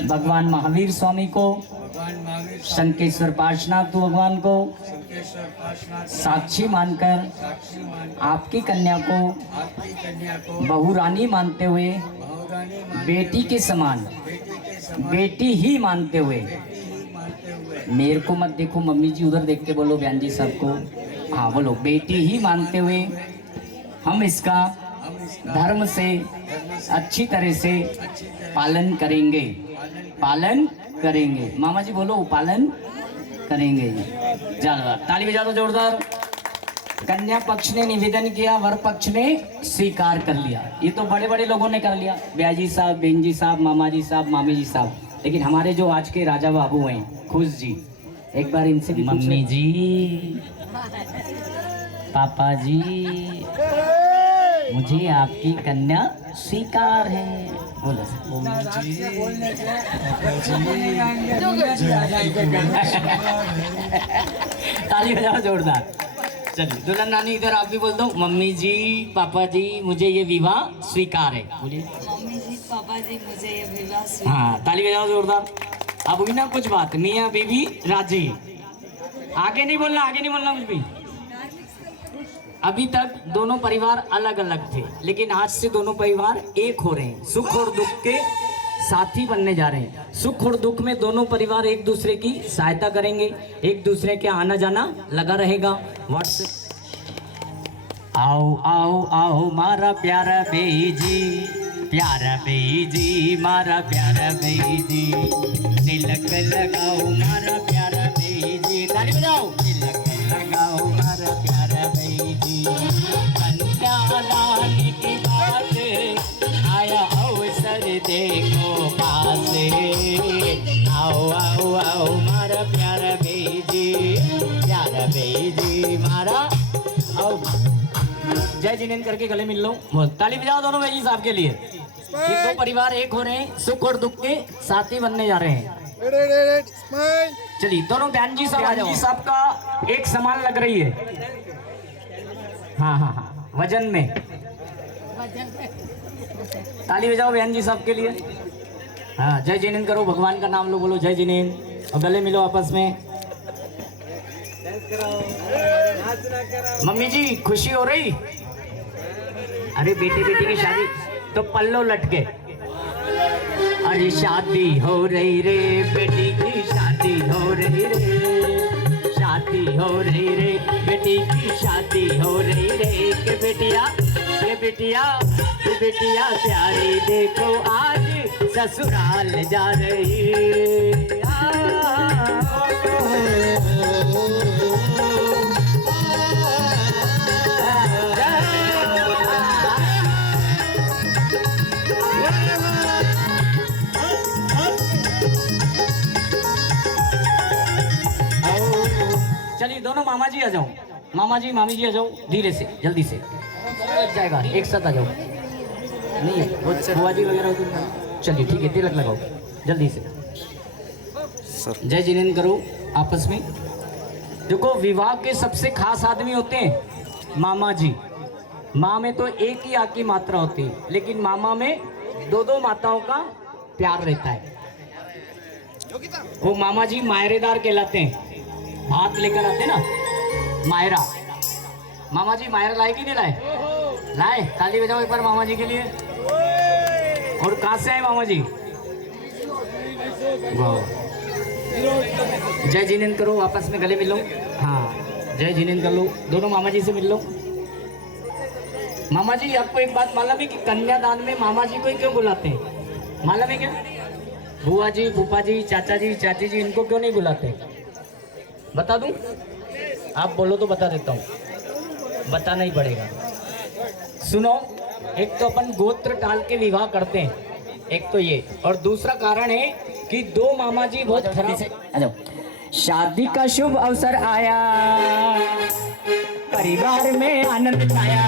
भगवान महावीर स्वामी को, संकेश्वर पार्श्वनाथ भगवान को साक्षी मानकर आपकी कन्या को बहुरानी मानते हुए, बेटी के समान, बेटी ही मानते हुए, मेरे को मत देखो, मम्मी जी उधर देख के बोलो, बयान जी साहब को, हाँ बोलो, बेटी ही मानते हुए हम इसका धर्म से अच्छी तरह से पालन करेंगे। मामा जी बोलो, पालन करेंगे। जोरदार ताली बजा दो, जोरदार। कन्या पक्ष ने निवेदन किया, वर पक्ष ने स्वीकार कर लिया। ये तो बड़े बड़े लोगों ने कर लिया, ब्याजी साहब, बहन जी साहब, मामा जी साहब, मामी जी साहब। लेकिन हमारे जो आज के राजा बाबू हैं, खुश जी, एक बार इनसे भी, मम्मी जी, पापा जी, मुझे आपकी कन्या स्वीकार है। बोलो ताली बजाओ जोरदार। चलिए दुल्हन नानी इधर आप भी बोल दो, मम्मी जी, पापा जी, मुझे ये विवाह स्वीकार है। बोलिए, मम्मी जी, पापा जी, मुझे ये विवाह स्वीकार। हाँ ताली बजाओ जोरदार। अब हुई ना कुछ बात, मियाँ बीवी राजी। आगे नहीं बोलना कुछ भी। अभी तक दोनों परिवार अलग अलग थे, लेकिन आज से दोनों परिवार एक हो रहे हैं, सुख और दुख के साथी बनने जा रहे हैं। सुख और दुख में दोनों परिवार एक दूसरे की सहायता करेंगे, एक दूसरे के आना जाना लगा रहेगा। व्हाट्सएप आओ आओ आओ मारा प्यारा बेजी, मारा प्यारा बेजी, तिलक लगाओ मारा प्यारा बेजी, ताली बजाओ, तिलक लगाओ मारा प्यारा बेजी, कन्या दान की बात आया अवसर देखो पास, आओ आओ आओ मारा प्यारा बेजी मारा, आओ जय जिनेन्द्र करके गले मिल लो। बोल ताली बजाओ दोनों बेजी साहब के लिए। ये दो परिवार एक हो रहे हैं, सुख और दुख के साथी बनने जा रहे हैं। चलिए दोनों बयान जी साहब का एक समान लग रही है। हाँ हाँ हाँ, वजन में। ताली बजाओ बहन जी साहब के लिए। हाँ, जय जिनेंद्र करो, भगवान का नाम लो, बोलो जय जिनेंद्र, और गले मिलो आपस में। मम्मी जी खुशी हो रही? अरे बेटी बेटी की शादी तो पल्लो लटके। अरे शादी हो रही रे, बेटी की शादी हो रही रे, शादी हो रही रे, बेटी की शादी हो रही रे। के बेटिया, ये बेटिया, ये बेटिया प्यारी देखो आज ससुराल जा रही। चलिए दोनों मामा जी आ जाओ, मामा जी मामी जी आ जाओ, धीरे से जल्दी से लग जाएगा, एक साथ आ जाओ। नहीं है बुआ जी वगैरह हो तो चलिए ठीक है, तिलक लगाओ जल्दी से। जय जिनेंद्र करो आपस में। देखो विवाह के सबसे खास आदमी होते हैं मामा जी। माँ में तो एक ही आकी मात्रा होती है, लेकिन मामा में दो दो माताओं का प्यार रहता है। वो मामा जी मायरेदार कहलाते हैं। भात लेकर आते ना मायरा। मामा जी मायरा लाए कि नहीं लाए? लाए, ताली बजाओ एक बार मामा जी के लिए। और कहाँ से आए मामा जी? वाह, जय जिनेंद्र करो आपस में, गले मिलो। हाँ, जय जिनेंद्र कर लो, दोनों मामा जी से मिल लो। मामा जी आपको एक बात मालूम है कि कन्यादान में मामा जी को ही क्यों बुलाते हैं? मालूम है क्या? बुआ जी, फूफा जी, चाचा जी, चाची जी, इनको क्यों नहीं बुलाते? बता दूं? आप बोलो तो बता देता हूँ, बताना ही पड़ेगा। सुनो, एक तो अपन गोत्र टाल के विवाह करते हैं, एक तो ये, और दूसरा कारण है कि दो मामा जी बहुत खराब से। शादी का शुभ अवसर आया, परिवार में आनंद छाया।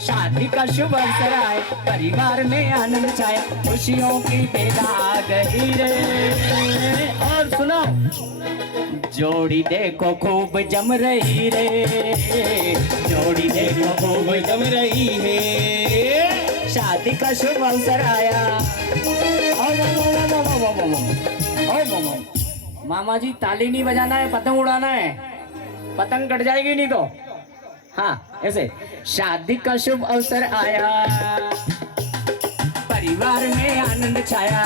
शादी का शुभ अवसर आया, परिवार में आनंद छाया, खुशियों की बेला आ गई रे। और सुनो, जोड़ी देखो खूब जम रही रे, जोड़ी देखो खूब जम रही है, शादी का शुभ अवसर आया। मामा जी ताली नहीं बजाना है, पतंग उड़ाना है, पतंग कट जाएगी नहीं तो। हाँ ऐसे, शादी का शुभ अवसर आया, परिवार में आनंद छाया।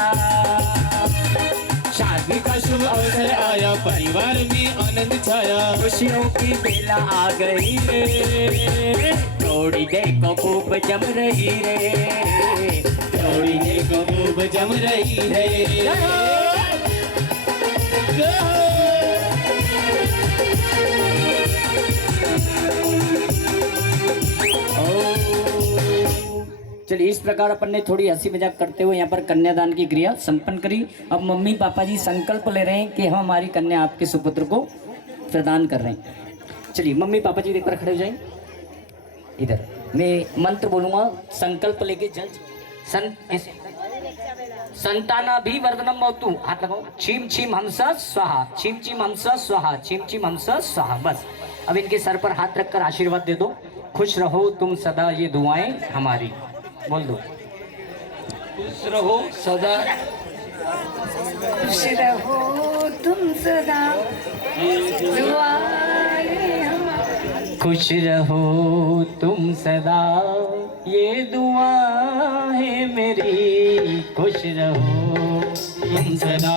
शादी का शुभ अवसर आया, परिवार में आनंद छाया, खुशियों की बेला आ गई रे। जोड़ी देखो खूब जम रही रे, जोड़ी देखो खूब जम रही रे। चलिए, इस प्रकार अपन ने थोड़ी हंसी मजाक करते हुए यहाँ पर कन्यादान की क्रिया संपन्न करी। अब मम्मी पापा जी संकल्प ले रहे हैं कि हम हमारी कन्या आपके सुपुत्र को प्रदान कर रहे हैं। चलिए मम्मी पापा जी एक बार खड़े हो जाएं। इधर मैं मंत्र बोलूंगा, संकल्प लेके जल संताना भी वर्धनम मौतु, हाथ लगाओ। छीम छीम हमसा स्वाहा, छीम छीम हमसा स्वाहा, छीम छीम हमसा स्वाहा। बस अब इनके सर पर हाथ रखकर आशीर्वाद दे दो। खुश रहो तुम सदा, ये दुआएं हमारी। बोल दो, खुश रहो सदा, खुश रहो तुम सदा, दुआएं हमारी। खुश रहो तुम सदा, ये दुआ है मेरी। खुश रहो तुम सदा।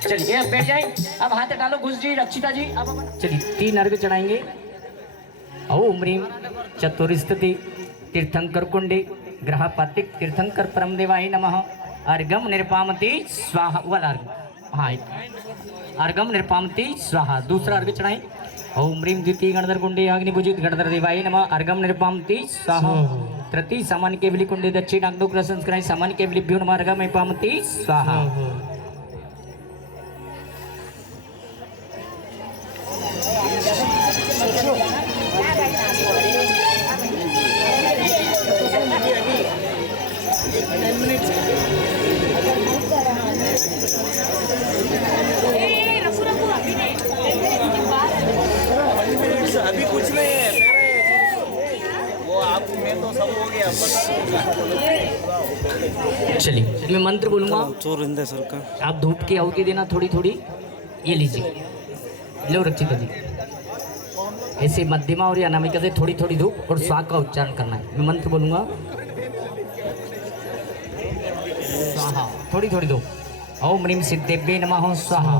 चलिए अब बैठ जाए। अब हाथ डालो घुस जी, रक्षिता जी। अब चलिए 3 अर्घ चढ़ाएंगे। ओम ह्रीं चतुर्स्थिति तीर्थंकर कुंडे ग्रहपातिक तीर्थंकर परम देवाय नमः। अर्घम निर्पामति स्वाहा वाला अर्घ। हाँ, अर्घम निर्पामति स्वाहा। दूसरा अर्घ चढ़ाएं। ओम ह्रीं द्वितीय गणधर कुंडे अग्निपूजित गणधर देवाय नमः। अर्घम निर्पामति स्वाहा। तृतीय सामान्य केवली कुंडे दक्षिण अग्नोग्र संस्कृत सामान्य केवलीभ्यो नमः। अर्घम निर्पामति स्वाहा। मैं मंत्र बोलूंगा, चोर का आप धूप की आहुति देना थोड़ी थोड़ी। ये लीजिए, लो रक्षिता जी, ऐसे मध्यमा और अनामिका से थोड़ी थोड़ी धूप और स्वाहा का उच्चारण करना है। मैं मंत्र बोलूंगा, स्वाहा, थोड़ी थोड़ी धूप। ओम ह्रीं सिद्धेभ्ये नमः स्वाहा,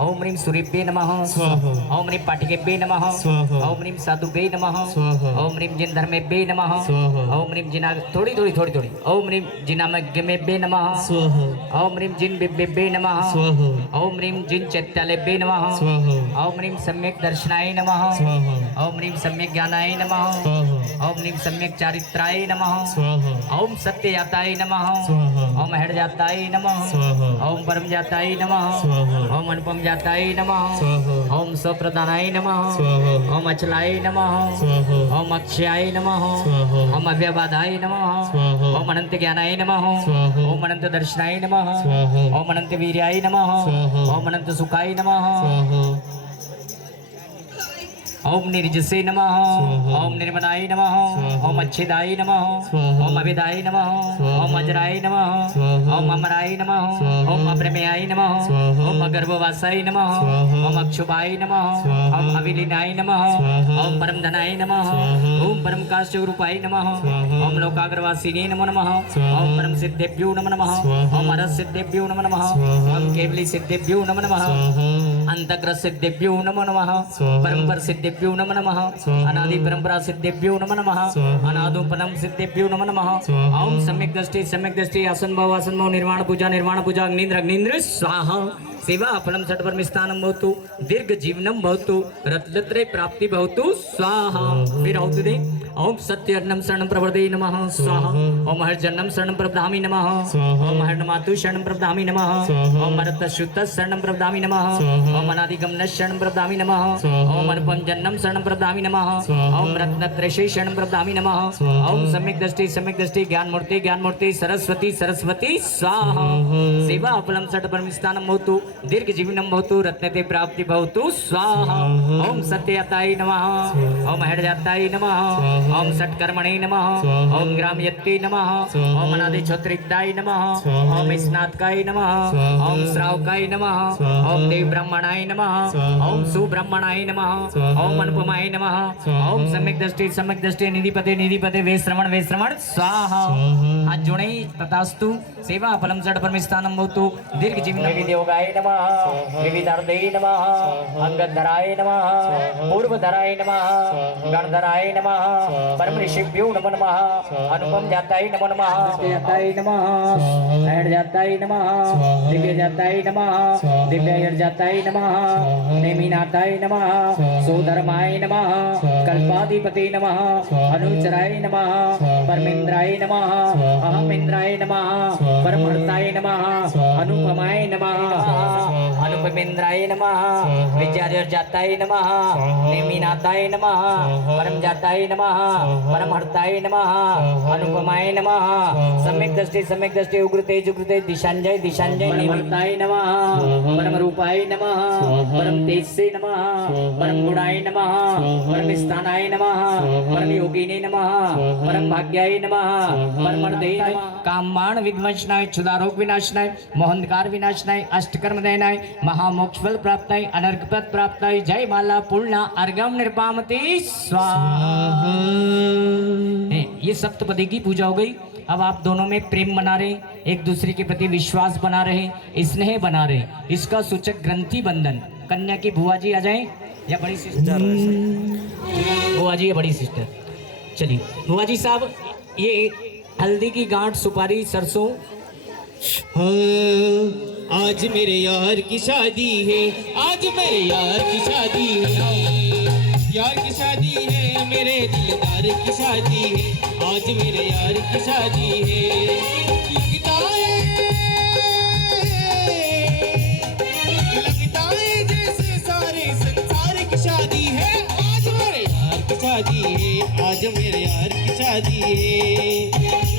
ओम ह्रीं सूर्येभ्ये नमः स्वाहा, ओम ह्रीं पाठकेभ्ये नमः स्वाहा, ओम ह्रीं साधुभ्ये नमः स्वाहा, ओम ह्रीं जिन धर्मेभ्ये नमः स्वाहा, ओम ह्रीं जिना थोड़ी थोड़ी थोड़ी थोड़ी, ओम ह्रीं जिनामज्ञमेभ्ये नमः स्वाहा, ओम ह्रीं जिन बिभ्येभ्ये नमः स्वाहा, ओम ह्रीं जिन चैत्यालेभ्ये नमः स्वाहा, ओम ह्रीं सम्यक् दर्शनाय नमः स्वाहा, ओम ह्रीं सम्यक् ज्ञानाय नमः स्वाहा, ओम ह्रीं सम्यक् चारित्राय नमः स्वाहा, ओम सत्यजाताय नमः स्वाहा, ओम हृदयाताय नमः स्वाहा, ओम परम जाताय नमः, ओम अनुपम जाताय नमः, ओम स्वप्रधानाय नमः, ओम अचलाय नमः, ओम अक्षयाय नमः, ओम अव्यबाधाय नमः, ओम अनंत ज्ञानाय नमः, ओम अनंत दर्शनाय नमः, ओम अनंत वीर्याय नमः, ओम अनंत सुखाय नमः, ओम निर्जसे नमः, ओम निर्मलाय नमः, ओम अच्छेदाय नमः, ओम अभिदाय नमः, ओम अजराय नमः, ओम अमराय नमः, ओम अप्रमेयाय नमः, ओम अगर्भवासाय नमः, ओम अक्षुभाय नमः, ओम अविलीनाय नमः, ओम परम धनाय नमः, ओम परम काष्ठरूपाय नमः, ओम लोकाग्रवासिने नमो नमः, ओम परम सिद्धेभ्यो नमो नमः, ओम अरस सिद्धेभ्यो नमो नमः, ओम केवली सिद्धेभ्यो नमो नमः, अंतग्र सिद्धेभ्यो नमो नमः, परम सिद्धेभ्यो नमो नमः, अनादि परंपरा सिद्धेभ्यो नमो नमः, अनादोपनम सिद्धेभ्यो नमो नमः। ओम सम्यक दृष्टि आसन भाव निर्वाण पूजा अग्निन्द्र स्वाहा। सेवा फलम षट्वर्म स्थानम भवतु, दीर्घ जीवनम भवतु, रत्नत्रय प्राप्ति भवतु स्वाहा। फिर आहुति दे। ओम सत्यर्णम शरणं प्रवर्तये नमः स्वाहा, ओम हरजन्नम शरणं प्रवदामि नमः, ओम हरनमातु शरणं प्रवदामि नमः, ओम मरतशुद्ध शरणं प्रवदामि नमः, ओम अनादिगमन शरणं प्रवदामि नमः, ओम अनुपम जन्नम शरणं प्रवदामि नमः, ओम रत्नत्रयी शरणं प्रवदामि नमः, ओम सम्यक दृष्टि ज्ञान मूर्ति सरस्वती स्वाहा। सेवा फलम षट्वर्म स्थानम भवतु, दीर्घ जीवनम भवतु, रत्नते प्राप्ति भवतु स्वाहा। ओम सत्यजाताय नमः, ओम हृदयाताय नमः, ओम षट्कर्मणे नमः, ओम ग्रामयत्ते नमः, ओम अनादि क्षत्रियाय नमः, ओम स्नातकाय नमः, ओम श्रावकाय नमः, ओम देव ब्रह्मणाय नमः, ओम सुब्रह्मणाय नमः, ओम अनुपमाय नमः, ओम सम्यक दृष्टि निधिपते वे श्रवण स्वाहा। हाथ जोड़े तथास्तु। सेवा फलम षट्वर्म स्थानम भवतु, दीर्घ जीवन विदेवगाय नमः, विविधार्थे नमः, अंगधराय नमः, पूर्वधराय नमः, गणधराय नमः, परम ऋषिभ्यो नमो नमः, अनुपम जाताय नमो नमः, जाताय नमः, अहड़ जाताय नमः, दिव्य जाताय नमः, दिव्यायर जाताय नमः, नेमिनाथाय नमः, सोधर्माय नमः, कल्पाधिपते नमः, अनुचराय नमः, परमेंद्राय नमः, अहमेंद्राय नमः, परमहर्ताय नमः, अनुपमाय नमः, अनुपमेंद्राय नमः, विद्याधर जाताय नमः, नेमिनाथाय नमः, परम जाताय नमः, परमहर्ताय नमः, अनुपमाय नमः, सम्यक दृष्टि उग्रते दिशांजय निमित्ताय नमः, परम रूपाय नमः, परम तेजसे नमः, परम गुणाय नमः, परम स्थानाय नमः, परम योगिने नमः, परम भाग्याय नमः, परमर्दे नमः, कामबाण विध्वंसनाय, क्षुधारोग विनाशनाय, मोहंकार विनाशनाय, अष्टकर्मदयनाय, महामोक्षफल प्राप्ताय, अनर्कपद प्राप्ताय, जय माला पूर्णा अर्गम निर्पामति स्वाहा। ये सप्तपदी की पूजा हो गई। अब आप दोनों में प्रेम बना रहे, एक दूसरे के प्रति विश्वास बना रहे, स्नेह बना रहे। इसका सूचक ग्रंथि बंधन। कन्या की बुआ जी आ जाएं या बड़ी सिस्टर? बुआ जी या बड़ी सिस्टर? चलिए बुआ जी साहब, ये हल्दी की गांठ, सुपारी, सरसों। हाँ, आज मेरे यार की शादी है, आज मेरे यार की शादी है, यार की शादी है, मेरे दिलदार की शादी है, आज मेरे यार की शादी है। लगता है जैसे सारे संसार की शादी है, आज मेरे यार की शादी है, आज मेरे यार की शादी है,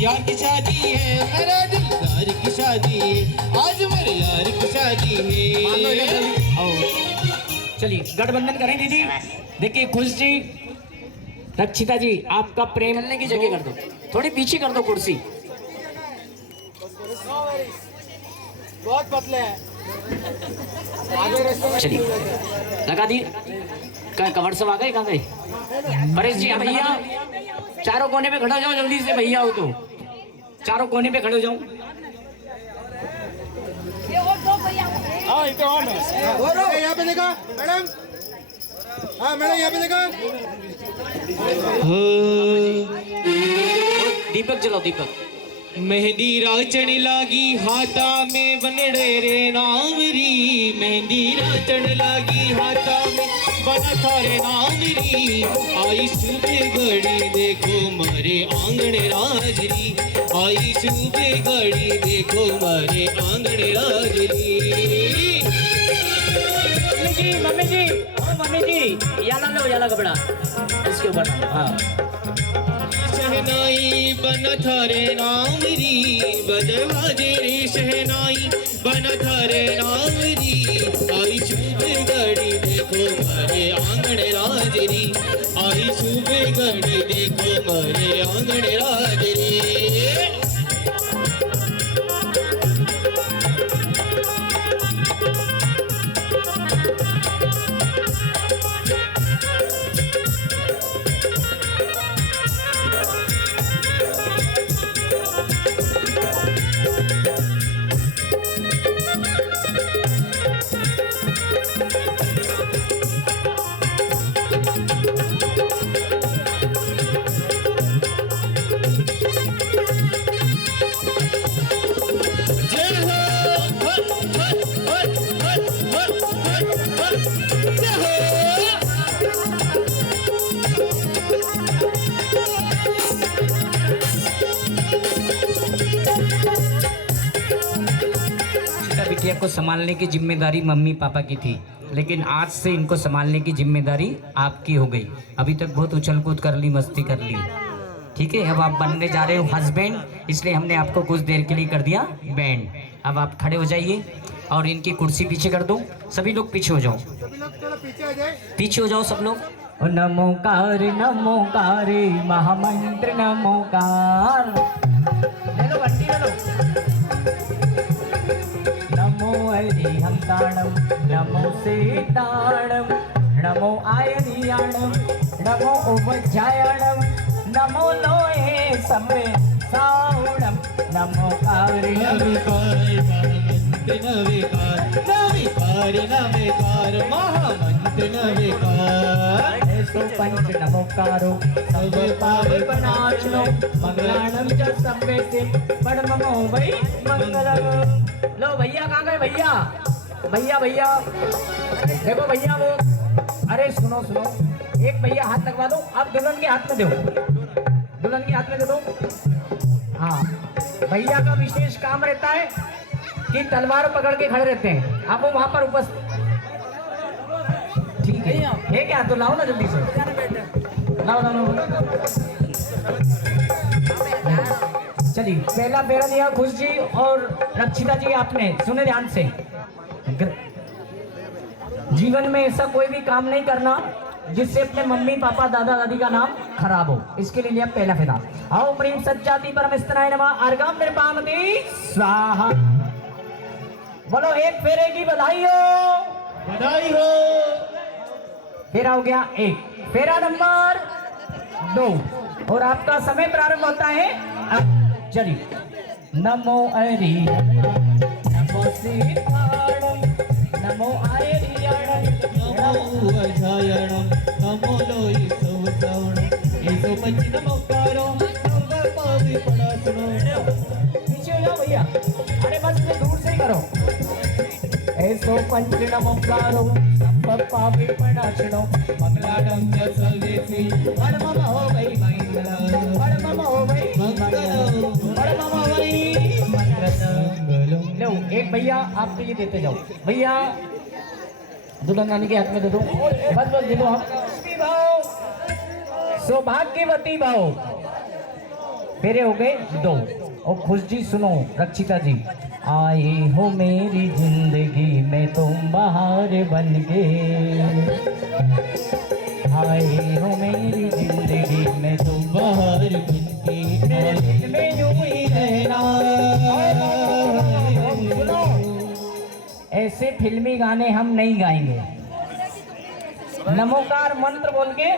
यार की शादी है, मेरे दिलदार की शादी है, आज मेरे यार की शादी है। चलिए गठबंधन करें दीदी। देखिए खुश जी, रक्षिता जी, आपका प्रेम मिलने की जगह कर दो, थोड़ी पीछे कर दो कुर्सी। बहुत पतले हैं आगे रास्ते चलिए लगा दी। कवर सब आ गए, कहाँ गए परेश जी? भैया चारों कोने पे खड़े हो जाओ जल्दी से, भैया हो तो चारों कोने पे खड़े हो जाओ। हाँ इधर और है यहाँ पे देखा मैडम। हाँ मैडम यहाँ पे देखा। दीपक जलाओ दीपक। मेहंदी राचण लागी हाथा में बनड़े रे नावरी, मेहंदी राचण लागी हाथा में बना थारे नावरी, आई शुभ घड़ी देखो मारे आंगण राजरी, आई शुभ घड़ी देखो मारे आंगण राजरी। मम्मी जी ओ मम्मी जी याला लो, याला कपड़ा इसके ऊपर। हाँ शहनाई बन थारे नामरी, बजवाजे रे शहनाई बन थारे नामरी, आई शुभ घड़ी देखो मारे आंगण राजरी, आई शुभ घड़ी देखो मारे आंगण राजरी। बिटिया को संभालने की जिम्मेदारी मम्मी पापा की थी, लेकिन आज से इनको संभालने की जिम्मेदारी आपकी हो गई। अभी तक बहुत उछल कूद कर ली, मस्ती कर ली, ठीक है। अब आप बनने जा रहे हो हस्बैंड, इसलिए हमने आपको कुछ देर के लिए कर दिया बैंड। अब आप खड़े हो जाइए और इनकी कुर्सी पीछे कर दो। सभी लोग पीछे हो जाओ, पीछे हो जाओ सब लोग। नमोकार महामंत्र नमोकार, ले लो बंटी ले लो। नमो हरिहंताणम नमो सीताणम नमो आयनियाणम नमो उपध्यायणम नमो लोहे सम्मे साउणम नमो नविकार महामंत्र नविकार ऐसो पंच नमोकारो सर्व पावनाशनो मंगलाणम च सम्मेते परमो वै मंगलम। लो भैया कहाँ गए? भैया भैया भैया देखो भैया वो, अरे सुनो सुनो, एक भैया हाथ लगवा दो, आप दुल्हन के हाथ में दो, दुल्हन के हाथ में दे दो। हाँ भैया का विशेष काम रहता है कि तलवार पकड़ के खड़े रहते हैं, आप वो वहां पर उपस्थित, ठीक है क्या? तो लाओ ना जल्दी से, लाओ लाओ लाओ। चलिए पहला फेरा दिया खुश जी और रक्षिता जी आपने, सुने ध्यान से। जीवन में ऐसा कोई भी काम नहीं करना जिससे अपने मम्मी पापा दादा दादी का नाम खराब हो, इसके लिए लिया पहला फेरा। आओ प्रेम सच्चाती परमेश्वराय नमः, अर्घम निर्पामति स्वाहा। बोलो एक फेरे की बधाई हो, बधाई हो। फेरा हो गया एक, फेरा नंबर 2 और आपका समय प्रारंभ होता है अब। चलिए नमो हरि नमो सीताणम नमो आयरियाणम नमो अजायणम नमो लोई सौसवणम ऐसो पंच नमोकारो सर्व पावि परासनो। पीछे हो जाओ भैया, अरे बस इसे दूर से ही करो। ऐसो पंच नमोकारो सर्व पावि परासनो मंगलाडम च सर्वेति परमम हो गई मंगलम, परमम हो गई मंगलम, परमम हो गई मंगलम। लो एक भैया आप तो ये देते जाओ, भैया दुल्हन रानी के हाथ में दे दो, बस बस दे दो। हम भाव सौभाग्यवती भाव फेरे हो गए 2। और खुश जी सुनो, रक्षिता जी, आए हो मेरी जिंदगी में तुम बहार बन के, आए हो मेरी जिंदगी में तुम बाहर बनके मेरे दिल में यूं ही रहना। सुनो, ऐसे फिल्मी गाने हम नहीं गाएंगे। नमोकार मंत्र बोल के,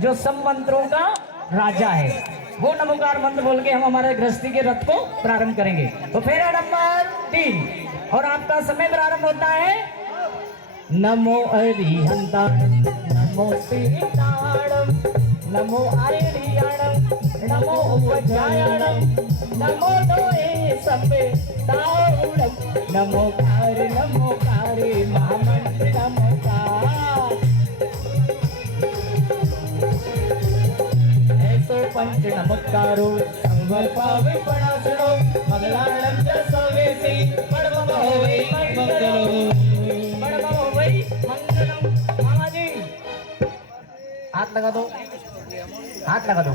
जो सब मंत्रों का राजा है, वो नमोकार मंत्र बोल के हम हमारे गृहस्थी के रथ को प्रारंभ करेंगे। तो फेरा नंबर 3 और आपका समय प्रारंभ होता है। नमो अरिहंताणं नमो सीताणं नमो आयरियाणं नमो उपजायाणं नमो लोए सबे ताउणं नमोकार महामंत्र नमोकार। ऐसो पंच नमस्कारो संवल्पावे पणासुरो मंगलाणं च सवेसी परमं होवै मंगलो मंगलम। मामा जी हाथ लगा दो, हाथ लगा दो।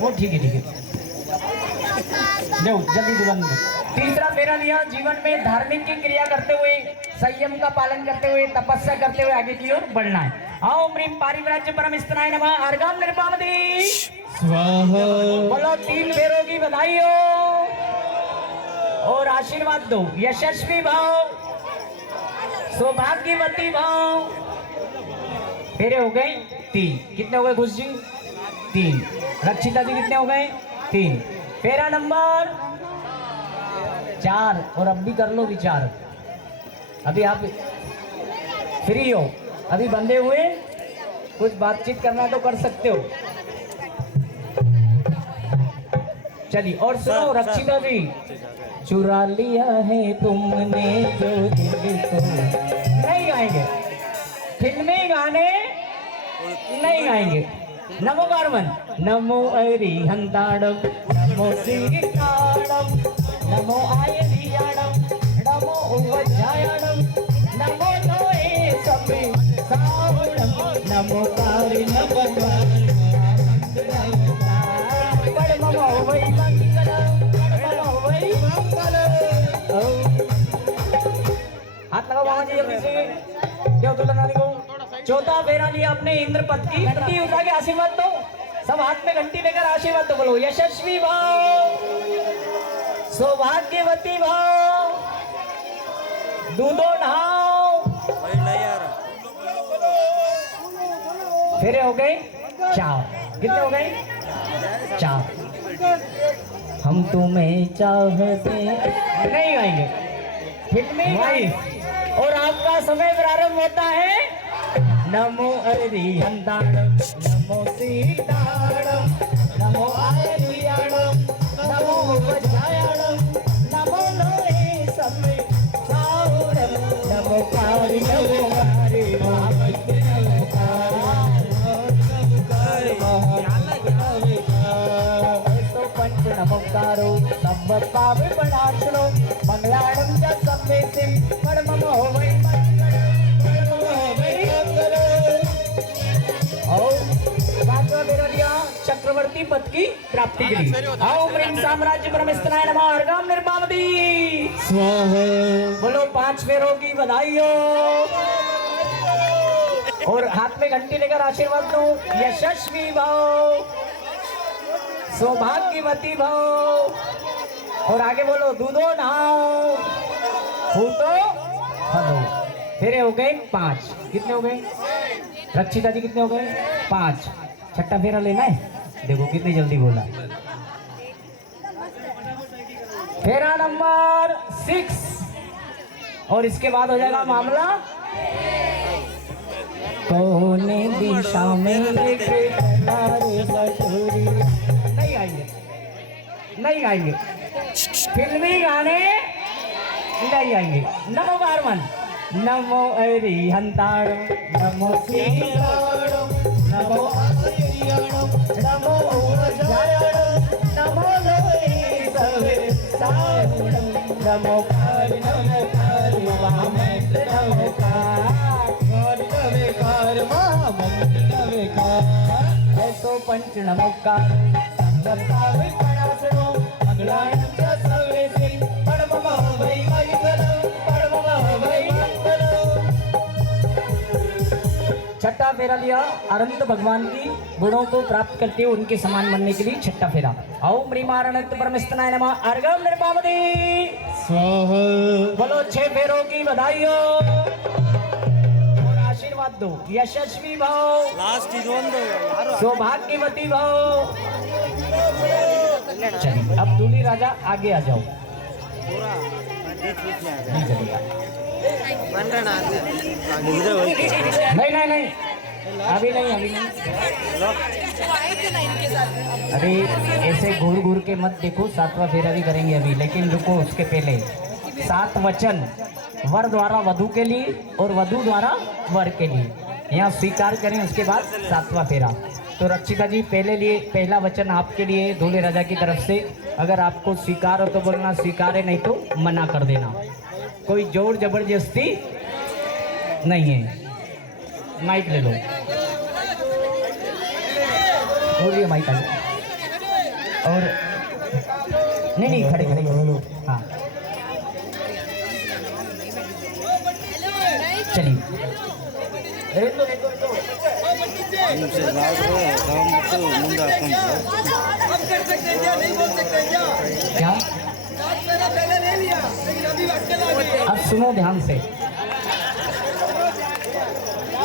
वो ठीक है, ठीक है, जाओ जल्दी दुल्हन। तीसरा फेरा लिया। जीवन में धार्मिक की क्रिया करते हुए, संयम का पालन करते हुए, तपस्या करते हुए आगे की ओर बढ़ना है। ओम ह्रीं पारिव्राज्य परमेष्ठिनाय नमः। अर्घाम निर्वापति स्वाहा। बोलो 3 फेरों की बधाई हो और आशीर्वाद दो। यशस्वी भाव, सौभाग्यवती भाव। फेरे हो गए 3। कितने हो गए घुस जी? 3। रक्षिता जी कितने हो गए? 3। फेरा नंबर 4 और अब भी कर लो विचार। अभी आप फ्री हो, अभी बंधे हुए, कुछ बातचीत करना तो कर सकते हो। चलिए और सुनो रक्षिता जी। चुरा लिया है तुमने जो दिल को। नहीं गाएंगे, फिल्मी गाने नहीं गाएंगे। नमो गारमन नमो अरिहंताणं नमो सीताणं नमो आयरियाणं नमो उपजायाणं नमो लोए सबे सावणं नमोकार नमोकार परमं होवै मंगलम् परमं होवै मंगलम्। हाथ लगाओ मामा जी जल्दी से। देव दुल्हन वाली को। चौथा फेरा लिया अपने इंद्रपद की। घंटी उठा के आशीर्वाद दो। सब हाथ में घंटी लेकर आशीर्वाद दो। बोलो यशस्वी भाव, सौभाग्यवती भाव, दूधो नहाओ। फेरे हो गए 4। कितने हो गए? 4। हम तुम्हें चाहते नहीं गाएंगे, फिल्मी गाएंगे। और आपका समय प्रारंभ होता है। नमो अरिहंताणं नमो सीताणं नमो आयरियाणं नमो उपजायाणं नमो लोए सबे सावणं नमोकार नमोकार महामंत्र नमोकारो सब पावे पणासुरो मंगलाणं च समेतिं परमं होवै मंगलम् परमं होवै मंगलम्। और 5वां फेरा लिया चक्रवर्ती पद की प्राप्ति के लिए। ओम ह्रीं साम्राज्य परमेष्ठिनाय नमः। अर्घाम निर्वापति स्वाहा। बोलो 5 फेरों की बधाई हो और हाथ में घंटी लेकर आशीर्वाद दो। यशस्वी भाव, सौभाग्यवती भाव। और आगे बोलो दूधो नहाओ फूटो फलो। फेरे हो गए 5। कितने हो गए? रक्षिता जी कितने हो गए? 5। छठा फेरा लेना है। देखो कितनी जल्दी बोला। फेरा नंबर 6 और इसके बाद हो जाएगा मामला। कोने दिशा में लेके चला रे बटोरी। नहीं आएंगे, नहीं आएंगे, फिल्मी गाने नहीं आएंगे। नमो गारमन नमो अरिहंताणं नमो सीताणं नमो आयरियाणं नमो उपजायाणं नमो लोए सबे सावणं नमोकार नमोकार महामंत्र नमोकार नमोकार महामंत्र नमोकार। ऐसो पंच नमोकार संवल्पावे पणासुरो मंगलाणं च सवेसी परमं होवै मंगलम् परमं होवै मंगलम्। छठा फेरा लिया अनंत भगवान की गुणों को प्राप्त करते हुए उनके समान बनने के लिए छठा फेरा। ओम ह्रीमारणत परमेस्तनाय नमः अर्घम निर्मामति स्वाहा। बोलो 6 फेरों की बधाई हो और आशीर्वाद दो। यशस्वी भव, सौभाग्यवती भव। चलिए अब दूल्हे राजा आगे आ जाओ। नहीं चलेगा। नहीं नहीं नहीं अभी नहीं अभी नहीं। अभी ऐसे घूर घूर के मत देखो, 7वां फेरा भी करेंगे अभी, लेकिन रुको उसके पहले 7 वचन वर द्वारा वधु के लिए और वधु द्वारा वर के लिए यहाँ स्वीकार करें, उसके बाद 7वां फेरा। तो रक्षिता जी पहले लिए पहला वचन आपके लिए दूल्हे राजा की तरफ से, अगर आपको स्वीकार हो तो बोलना स्वीकार है, नहीं तो मना कर देना। कोई जोर जबरदस्ती नहीं है। माइक ले लो, बोलिए माइक आ जाओ। और नहीं खड़े खड़े हाँ चलिए क्या अब सुनो ध्यान से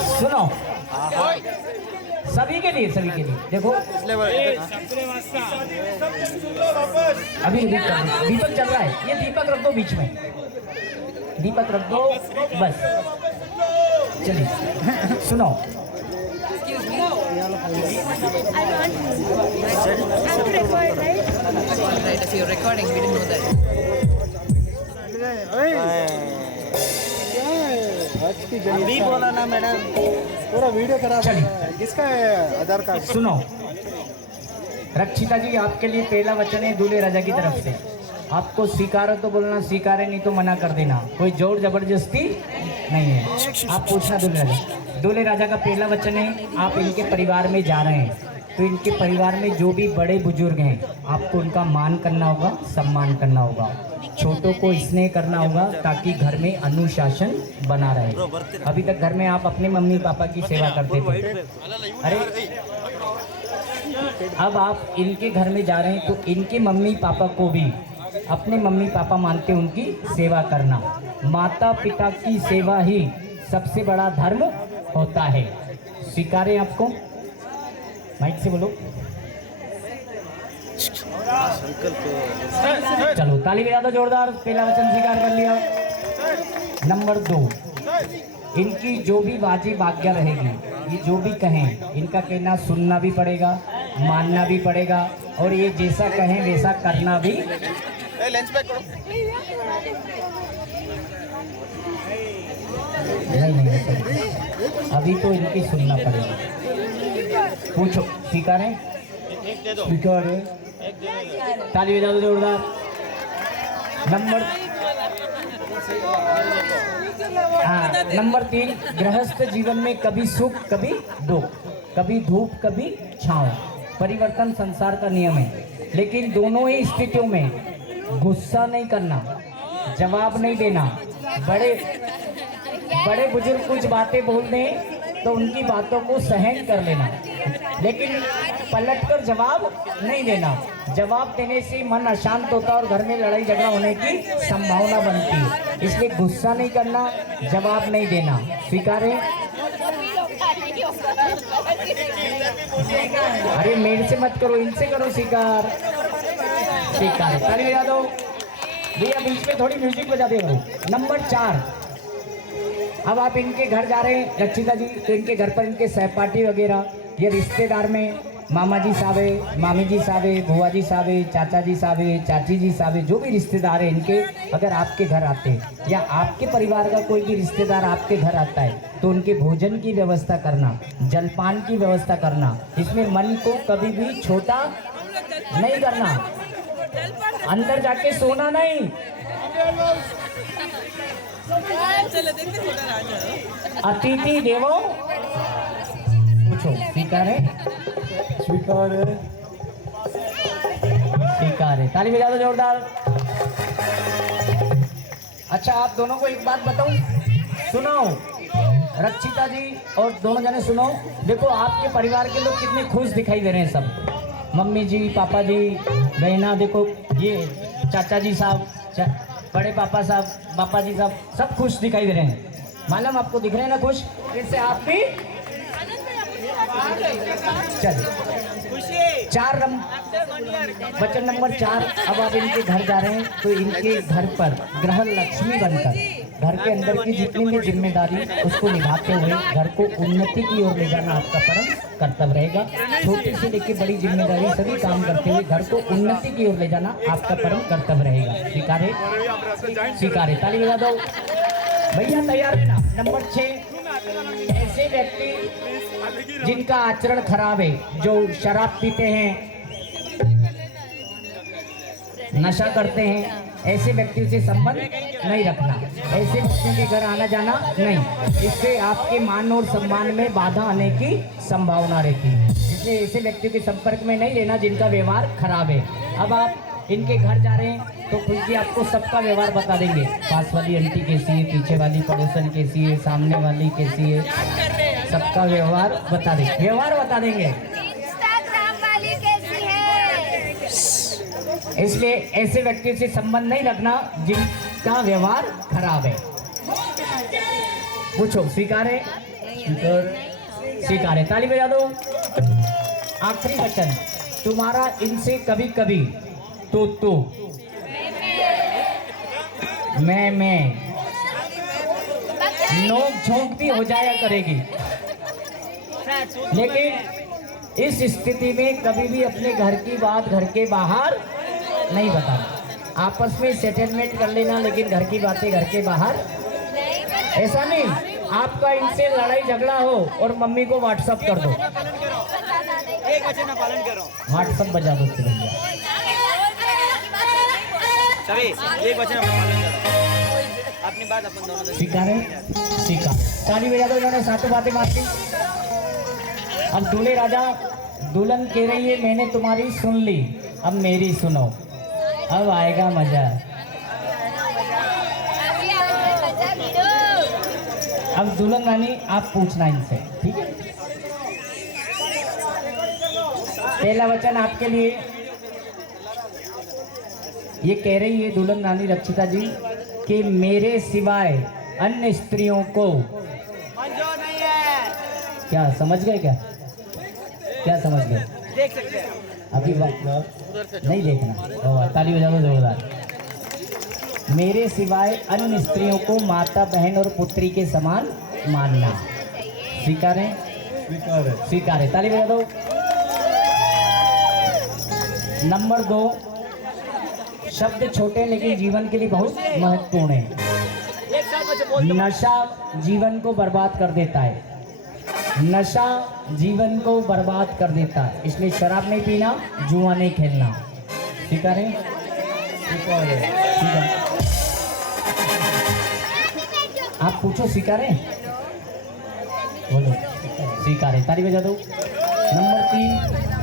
सुनो, सभी के लिए देखो अभी दीपक चल रहा है, ये दीपक रख दो बीच में, दीपक रख दो बस। चलिए सुनो, Right, if you're recording, we didn't know that. अभी बोला ना मैडम, पूरा वीडियो खराब है। किसका है आधार कार्ड? सुनो रक्षिता जी, आपके लिए पहला वचन है दूल्हे राजा की तरफ से। आपको स्वीकार हो तो बोलना स्वीकार है, नहीं तो मना कर देना। कोई जोर जबरदस्ती नहीं है। आप पूछना दूल्हे राजा का पहला वचन है, आप इनके परिवार में जा रहे हैं तो इनके परिवार में जो भी बड़े बुजुर्ग हैं आपको उनका मान करना होगा, सम्मान करना होगा, छोटों को स्नेह करना होगा ताकि घर में अनुशासन बना रहे। अभी तक घर में आप अपने मम्मी पापा की सेवा करते थे, अरे अब आप इनके घर में जा रहे हैं तो इनके मम्मी पापा को भी अपने मम्मी पापा मानते उनकी सेवा करना। माता पिता की सेवा ही सबसे बड़ा धर्म होता है। स्वीकार है आपको? माइक से बोलो। चलो ताली बजा दो जोरदार, पहला वचन स्वीकार कर लिया। नंबर 2, इनकी जो भी वाजिब आज्ञा रहेगी, ये जो भी कहें इनका कहना सुनना भी पड़ेगा, मानना भी पड़ेगा, और ये जैसा कहें वैसा करना भी। नहीं अभी तो इनकी सुनना पड़ेगा। पूछो स्वीकार है? स्वीकार है, ताली बजा दो जोरदार। नंबर 3, गृहस्थ जीवन में कभी सुख कभी दुख, कभी धूप कभी छांव, परिवर्तन संसार का नियम है। लेकिन दोनों ही स्थितियों में गुस्सा नहीं करना, जवाब नहीं देना। बड़े बुजुर्ग कुछ बातें बोल दें तो उनकी बातों को सहन कर लेना, लेकिन पलटकर जवाब नहीं देना। जवाब देने से मन अशांत होता है और घर में लड़ाई झगड़ा होने की संभावना बनती है। इसलिए गुस्सा नहीं करना, जवाब नहीं देना। स्वीकार है? अरे मेरे से मत करो, इनसे करो स्वीकार। स्वीकार है, ताली बजा दो भैया, बीच में थोड़ी म्यूजिक बजा दे करो। नंबर 4, अब आप इनके घर जा रहे हैं रक्षिता जी, तो इनके घर पर इनके सहपाठी वगैरह, ये रिश्तेदार में मामा जी साहब, मामी जी साहब, बुआ जी साहब, चाचा जी साहब, चाची जी साहब, जो भी रिश्तेदार हैं इनके अगर आपके घर आते हैं या आपके परिवार का कोई भी रिश्तेदार आपके घर आता है तो उनके भोजन की व्यवस्था करना, जलपान की व्यवस्था करना। इसमें मन को कभी भी छोटा नहीं करना, अंदर जाके सोना नहीं। अतिथि देवो, पूछो स्वीकार है? स्वीकार है, स्वीकार है, ताली बजा दो जोरदार। अच्छा आप दोनों को एक बात बताऊं, सुनो, रक्षिता जी और दोनों जने सुनो। देखो आपके परिवार के लोग कितने खुश दिखाई दे रहे हैं सब। मम्मी जी, पापा जी, बहना, देखो ये चाचा जी साहब, बड़े पापा साहब, पापा जी साहब, सब खुश दिखाई दे रहे हैं। मालूम आपको दिख रहे हैं ना खुश? इससे आप भी चलिए। वचन नंबर 4। अब आप इनके घर जा रहे हैं तो इनके घर पर ग्रह लक्ष्मी बनकर घर के अंदर की जितनी भी जिम्मेदारी उसको निभाते हुए घर को उन्नति की ओर ले जाना आपका परम कर्तव्य रहेगा। छोटी से लेकर बड़ी जिम्मेदारी सभी काम करते हुए घर को उन्नति की ओर ले जाना आपका परम कर्तव्य रहेगा। स्वीकार है? स्वीकार है। ताली बजा दो भैया। तैयार है ना? नंबर 6। ऐसे व्यक्ति जिनका आचरण खराब है, जो शराब पीते हैं, नशा करते हैं, ऐसे व्यक्तियों से संबंध नहीं रखना। ऐसे व्यक्तियों के घर आना जाना नहीं। इससे आपके मान और सम्मान में बाधा आने की संभावना रहती है। इसलिए ऐसे व्यक्तियों के संपर्क में नहीं रहना जिनका व्यवहार खराब है। अब आप इनके घर जा रहे हैं तो खुद ही आपको सबका व्यवहार बता देंगे। पास वाली आंटी कैसी है, पीछे वाली पड़ोसन कैसी है, सामने वाली कैसी है, सबका व्यवहार बता देंगे। व्यवहार बता देंगे। इंस्टाग्राम वाली कैसी है? इसलिए ऐसे व्यक्ति से संबंध नहीं रखना जिनका व्यवहार खराब है। पूछो। स्वीकार है? स्वीकार है। ताली बजा दो। आखिरी वचन। तुम्हारा इनसे कभी कभी तो मैं नोक झोंक भी हो जाया करेगी, लेकिन इस स्थिति में कभी भी अपने घर की बात घर के बाहर नहीं बताना। आपस में सेटलमेंट कर लेना, लेकिन घर की बातें घर के बाहर ऐसा नहीं। आपका इनसे लड़ाई झगड़ा हो और मम्मी को व्हाट्सअप कर दो। एक वचन पालन करो। व्हाट्सअप बजा दो भैया। सभी एक वचन पालन करो। अपनी बात अपन दोनों। स्वीकार है? स्वीकार। ताली बजा दो। इन्होंने सातों बातें मान ली। अब दूल्हे राजा दुल्हन कह रही है मैंने तुम्हारी सुन ली, अब मेरी सुनो। अब आएगा मजा। अब दुल्हन रानी आप पूछना इनसे, ठीक है? पहला वचन आपके लिए। ये कह रही है दुल्हन रानी रक्षिता जी कि मेरे सिवाय अन्य स्त्रियों को मंजूर नहीं है। क्या समझ गए? क्या समझ गए? देख सकते हैं अभी वक्त नहीं देखना। ताली बजा दो जोरदार। मेरे सिवाय अन्य स्त्रियों को माता, बहन और पुत्री के समान मानना। स्वीकार है? स्वीकार है। स्वीकार है। ताली बजा दो। नंबर 2। शब्द छोटे हैं लेकिन जीवन के लिए बहुत महत्वपूर्ण है। एक साथ बच्चे बोल। नशा जीवन को बर्बाद कर देता है। नशा जीवन को बर्बाद कर देता है। इसलिए शराब नहीं पीना, जुआ नहीं खेलना। ठीक है? आप पूछो। स्वीकार है? बोलो। स्वीकार है। ताली बजा दो। नंबर 3।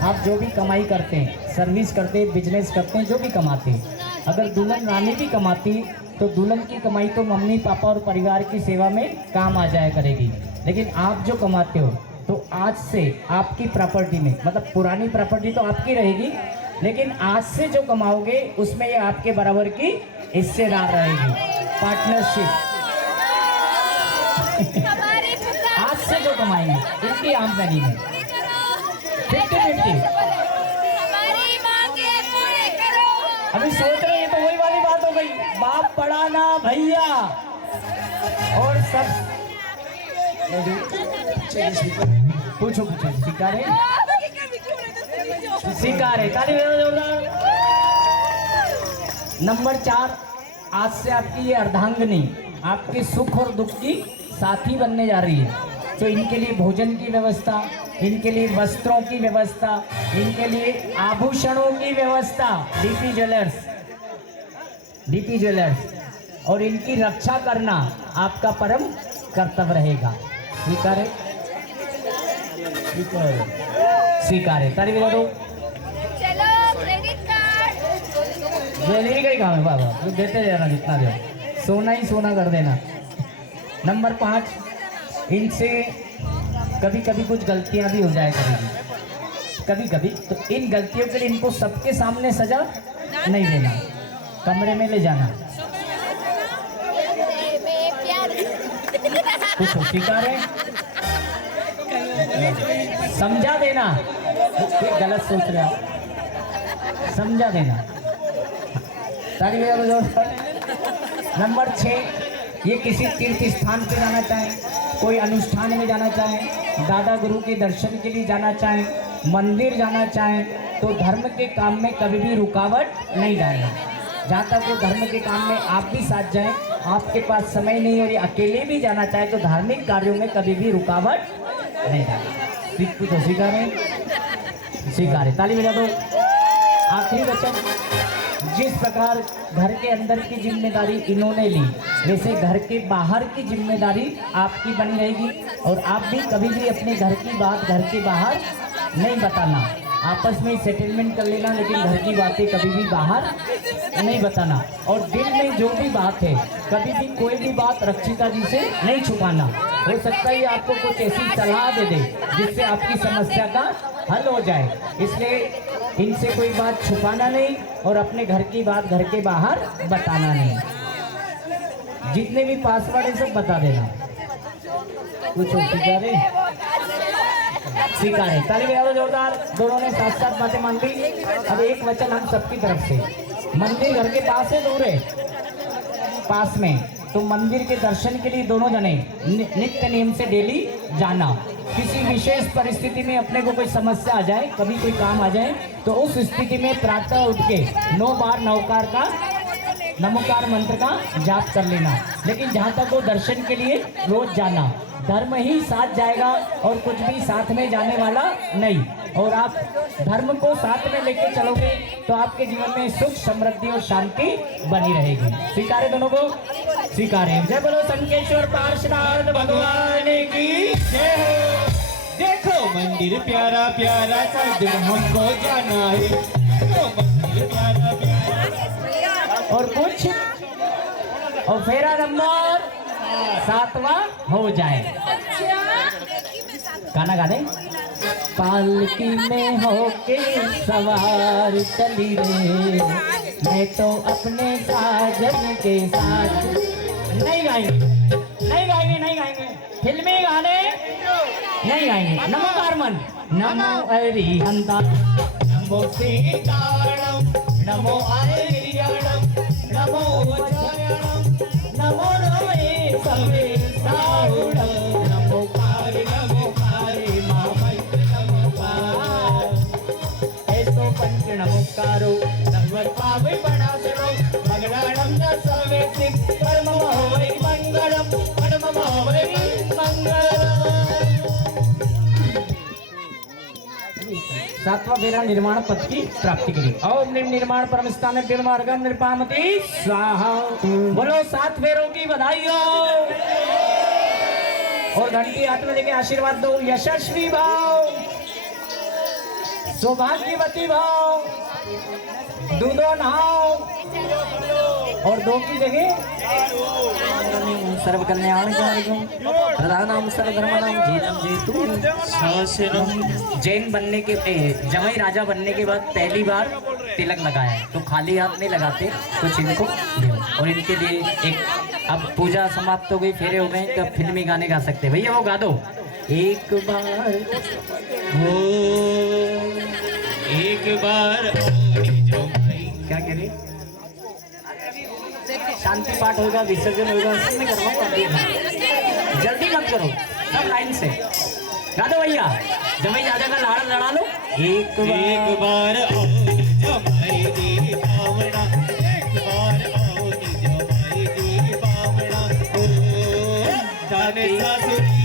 आप जो भी कमाई करते हैं, सर्विस करते हैं, बिजनेस करते हैं, जो भी कमाते हैं, अगर दुल्हन रानी भी कमाती तो दुल्हन की कमाई तो मम्मी पापा और परिवार की सेवा में काम आ जाया करेगी। लेकिन आप जो कमाते हो तो आज से आपकी प्रॉपर्टी में, मतलब पुरानी प्रॉपर्टी तो आपकी रहेगी, लेकिन आज से जो कमाओगे उसमें ये आपके बराबर की हिस्सेदार रहेगी। पार्टनरशिप। आज से जो कमाएंगे इनकी आमदनी में 50-50। अभी सोच रहे हैं तो वही वाली बात हो गई, बाप पढ़ाना भैया और सब। पूछो। स्वीकार है? स्वीकार है। ताली बजाओ जोरदार। नंबर 4। आज से आपकी ये अर्धांगिनी आपके सुख और दुख की साथी बनने जा रही है। तो इनके लिए भोजन की व्यवस्था, इनके लिए वस्त्रों की व्यवस्था, इनके लिए आभूषणों की व्यवस्था, डीपी ज्वेलर्स, और इनकी रक्षा करना आपका परम कर्तव्य रहेगा। स्वीकार है? स्वीकार है। ताली बजा दो। चलो क्रेडिट कार्ड। ज्वेलरी का ही काम है बाबा, तो देते जाना जितना दे, सोना ही सोना कर देना। नंबर 5। इनसे कभी कभी कुछ गलतियां भी हो जाया करेगी, कभी कभी। तो इन गलतियों के लिए इनको सबके सामने सजा नहीं देना, कमरे में ले जाना। कुछ स्वीकार है, समझा देना। ये गलत सोच रहे हो, समझा देना। ताली बजाओ जोर से। नंबर 6, ये किसी तीर्थ स्थान पे जाना चाहे, कोई अनुष्ठान में जाना चाहे, दादा गुरु के दर्शन के लिए जाना चाहे, मंदिर जाना चाहे, तो धर्म के काम में कभी भी रुकावट नहीं डालना। जहाँ तक वो धर्म के काम में आप भी साथ जाएं, आपके पास समय नहीं और ये अकेले भी जाना चाहे तो धार्मिक कार्यों में कभी भी रुकावट नहीं डालना। कुछ स्वीकार है, स्वीकार है, ताली बजा दो। आखिरी वचन, जिस प्रकार घर के अंदर की जिम्मेदारी इन्होंने ली, वैसे घर के बाहर की जिम्मेदारी आपकी बनी रहेगी। और आप भी कभी भी अपने घर की बात घर के बाहर नहीं बताना, आपस में सेटलमेंट कर लेना, लेकिन घर की बातें कभी भी बाहर नहीं बताना। और दिल में जो भी बात है, कभी भी कोई भी बात रक्षिता जी से नहीं छुपाना। हो सकता है आपको कुछ ऐसी सलाह दे दे जिससे आपकी समस्या का हल हो जाए, इसलिए इनसे कोई बात छुपाना नहीं और अपने घर की बात घर के बाहर बताना नहीं। जितने भी पासवर्ड है सब बता देना। कुछ स्वीकार है, स्वीकार है, ताली बजाओ जोरदार। दोनों ने साथ साथ बातें मान ली। अब एक वचन हम सबकी तरफ से, मंदिर घर के पास है, दूर है, पास में, तो मंदिर के दर्शन के लिए दोनों जने नित्य नियम से डेली जाना। किसी विशेष परिस्थिति में अपने को कोई समस्या आ जाए, कभी कोई काम आ जाए, तो उस स्थिति में प्रातः उठ के 9 बार नवकार का नमोकार मंत्र का जाप कर लेना। लेकिन जहाँ तक वो दर्शन के लिए रोज जाना, धर्म ही साथ जाएगा और कुछ भी साथ में जाने वाला नहीं। और आप धर्म को साथ में लेके चलोगे तो आपके जीवन में सुख समृद्धि और शांति बनी रहेगी। स्वीकार है दोनों को, स्वीकार है। जय बोलो संकेश्वर पार्षनाथ भगवान की जय हो। देखो मंदिर प्यारा प्यारा सा दिल हमको जाना है, देखो मंदिर प्यारा प्यारा। और कुछ और फेरा नंबर 7वां हो जाए। गाना गा दे। पालकी में होके सवार चली रे, मैं तो अपने साजन के साथ। नहीं गाएंगे, नहीं गाएंगे, नहीं गाएंगे, फिल्मी गाने नहीं गाएंगे। नमो कारमन, नमो अरिहंता, नमो सीताराम, नमो आर्यम, नमो वचारणम, नमो नमे सवे साहुणम, नमो कारी मामय नमोकार। ऐसो पंच नमोकारो नमः पावे पणासरो, मंगलाणम च सर्वे सिद्ध परम भवै मंगलम, परम भवै मंगलम। 7वां फेरा निर्माण पद की प्राप्ति के लिए। ओम निर्माण परम स्थान निर्मार्गम निर्पामति स्वाहा। बोलो 7 फेरों की बधाई हो। और घंटी हाथ में लेके आशीर्वाद दो। यशस्वी भाव, सौभाग्यवती भाव, दूधो नहाओ। और 2 की जगह सर्व कल्याणकारिकम प्रधानम सर्वधर्मनाम जीतम जेतु शासनम। जैन बनने के जमाई राजा बनने के बाद पहली बार तिलक लगाया, तो खाली हाथ नहीं लगाते, कुछ इनको दो। और इनके लिए एक, अब पूजा समाप्त हो गई, फेरे हो गए, तो फिल्मी गाने गा सकते हैं। भैया वो गा दो। एक बार हो एक बार क्या कह रहे, शांति पाठ होगा, विसर्जन होगा, मैं करवाऊंगा। जल्दी मत करो, सब लाइन से गा दो भैया। जमाई राजा का लाड़ लड़ा लो। एक बार आओ जमाई दी पावना, एक बार आओ जमाई दी पावना। ओ जाने सासुरी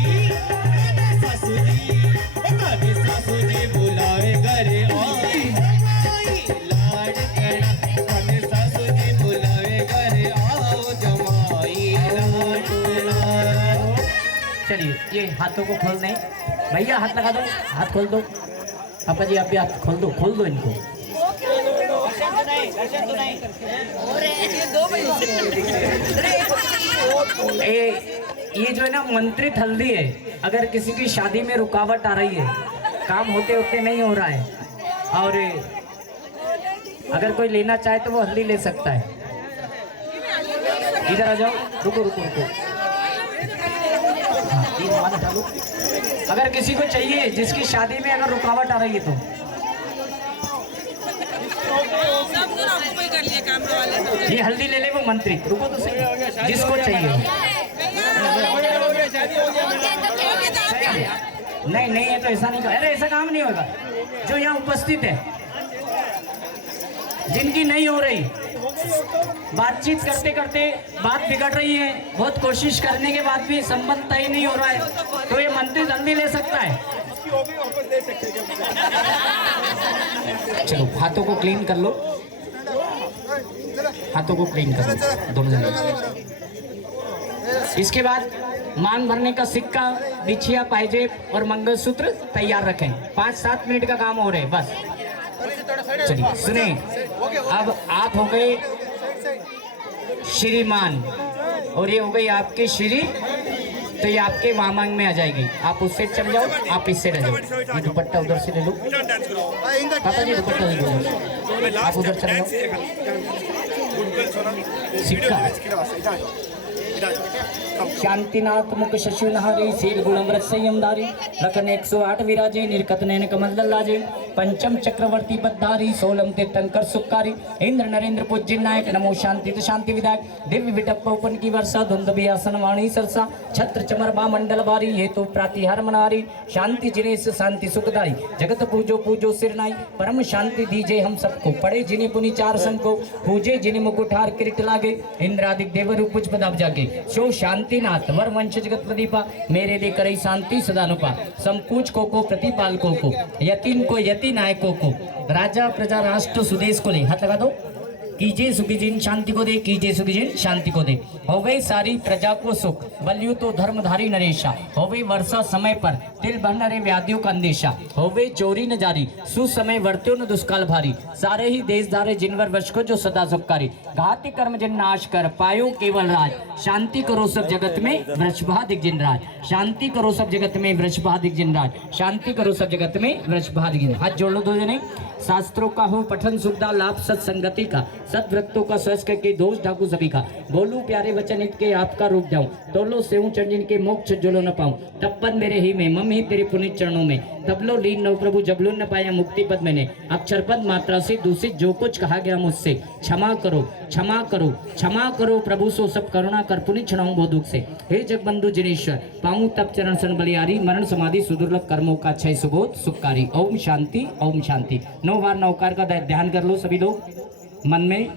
जाने सासुरी बुलाए घरे आई, लाड करना जाने सासुरी बुलाए घरे आओ जमाई लाड करना। चलिए ये हाथों को खोल दें। भैया हाथ लगा दो, हाथ खोल दो। पापा जी आप भी हाथ खोल दो, खोल दो इनको। ये जो है ना मंत्रित हल्दी है। अगर किसी की शादी में रुकावट आ रही है, काम होते होते नहीं हो रहा है, और अगर कोई लेना चाहे तो वो हल्दी ले सकता है। इधर आ जाओ, रुको रुको रुको, हाँ, ये माला डालो। अगर किसी को चाहिए, जिसकी शादी में अगर रुकावट आ रही है तो ये हल्दी ले ले वो मंत्री। रुको तो सही, जिसको चाहिए। नहीं नहीं, ये तो ऐसा नहीं, अरे ऐसा काम नहीं होगा। जो यहाँ उपस्थित है, जिनकी नहीं हो रही, बातचीत करते करते बात बिगड़ रही है, बहुत कोशिश करने के बाद भी संबंध तय नहीं हो रहा है, तो ये मंत्री जल्दी ले सकता है। चलो हाथों को क्लीन कर लो, हाथों को क्लीन कर लो दोनों जने। इसके बाद मांग भरने का सिक्का, बिछिया, पायजेब और मंगलसूत्र तैयार रखें। 5-7 मिनट का काम हो रहे बस। चलिए सुने, अब आप हो गए श्रीमान और ये हो गई आपकी श्री, तो ये आपके मांग में आ जाएगी। आप उससे चल जाओ, आप इससे रह जाओ। ये दुपट्टा उधर से ले लो, पापा जी दुपट्टा ले लो, आप उधर चल जाओ। सिक्का शांतिनाथ मुख शशुनहारी शील गुणव्रत संयमधारी लखन 108 विराजे निर्कत नयन कमल लाजे पंचम चक्रवर्ती बद्धारी सोलम तीर्थंकर सुखकारी इंद्र नरेंद्र पूज्य नायक नमो शांति शांति विधायक दिव्य विटप ओपन की वर्षा धुंध बियासन वाणी सरसा छत्र चमर मंडल बारी हेतु प्रातिहार मनारी शांति जिनेश शांति सुखदाई जगत पूजो पूजो सिरनाई परम शांति दीजे हम सबको पढ़े जिन्हें पुनि 4 संग को पूजे जिन्हें मुकुठार किरीट लागे इंद्रादिक देव रूप पुष्प पदाब जागे शो शांतिनाथ वर वंश जगत प्रदीपा मेरे दे करई शांति सदानुपा संपूज को प्रतिपालकों को यतीन को यति नायकों को राजा प्रजा राष्ट्र सुदेश को ले हाथ लगा दो। कीजिए सुखी जिन शांति को दे, कीजिए सुखी जिन शांति को दे। हो गई सारी प्रजा को सुख, बलियो तो धर्मधारी नरेशा। हो गई वर्षा समय पर, तिल भंडरे व्याधियों का अंदेशा। हो गई चोरी न जारी, सुसमय वर्त्यो न दुष्काल भारी। सारे ही देश धारे जिनवर वश को जो सदा सुखकारी। घाति कर्म जिन नाश कर, पायो केवल राज। शांति करो सब जगत में, वृषभादिक जिन राज। शांति करो सब जगत में, वृषभादिक जिन राज। शांति करो सब जगत में, वृषभादिक जिन। हाथ जोड़ लो दो जने। शास्त्रों का हो पठन सुखदा लाभ सत्संगति का, सत्व्रतों का स्वस्थ करके दोष ढाकू सभी का। बोलूं प्यारे वचन इनके आपका रूप जाऊं, तोलो सेऊ चरण जिनके मोक्ष जुलो न पाऊं। तपन मेरे ही में, मम ही तेरे पुनीत चरणों में। तबलो लीन नव प्रभु जबलो न पाया मुक्ति पद मैंने। अक्षर पद मात्रा से दूषित जो कुछ कहा गया मुझसे, क्षमा करो क्षमा करो क्षमा करो प्रभु सो सब करुणा कर पुनि क्षणाऊं बहुत दुख से। हे जगबंधु जिनेश्वर पाऊं तप चरण सन बलियारी, मरण समाधि सुदुर्लभ कर्मों का क्षय सुबोध सुखकारी। ओम शांति ओम शांति। 9 बार नौकार का ध्यान कर लो सभी लोग मन में।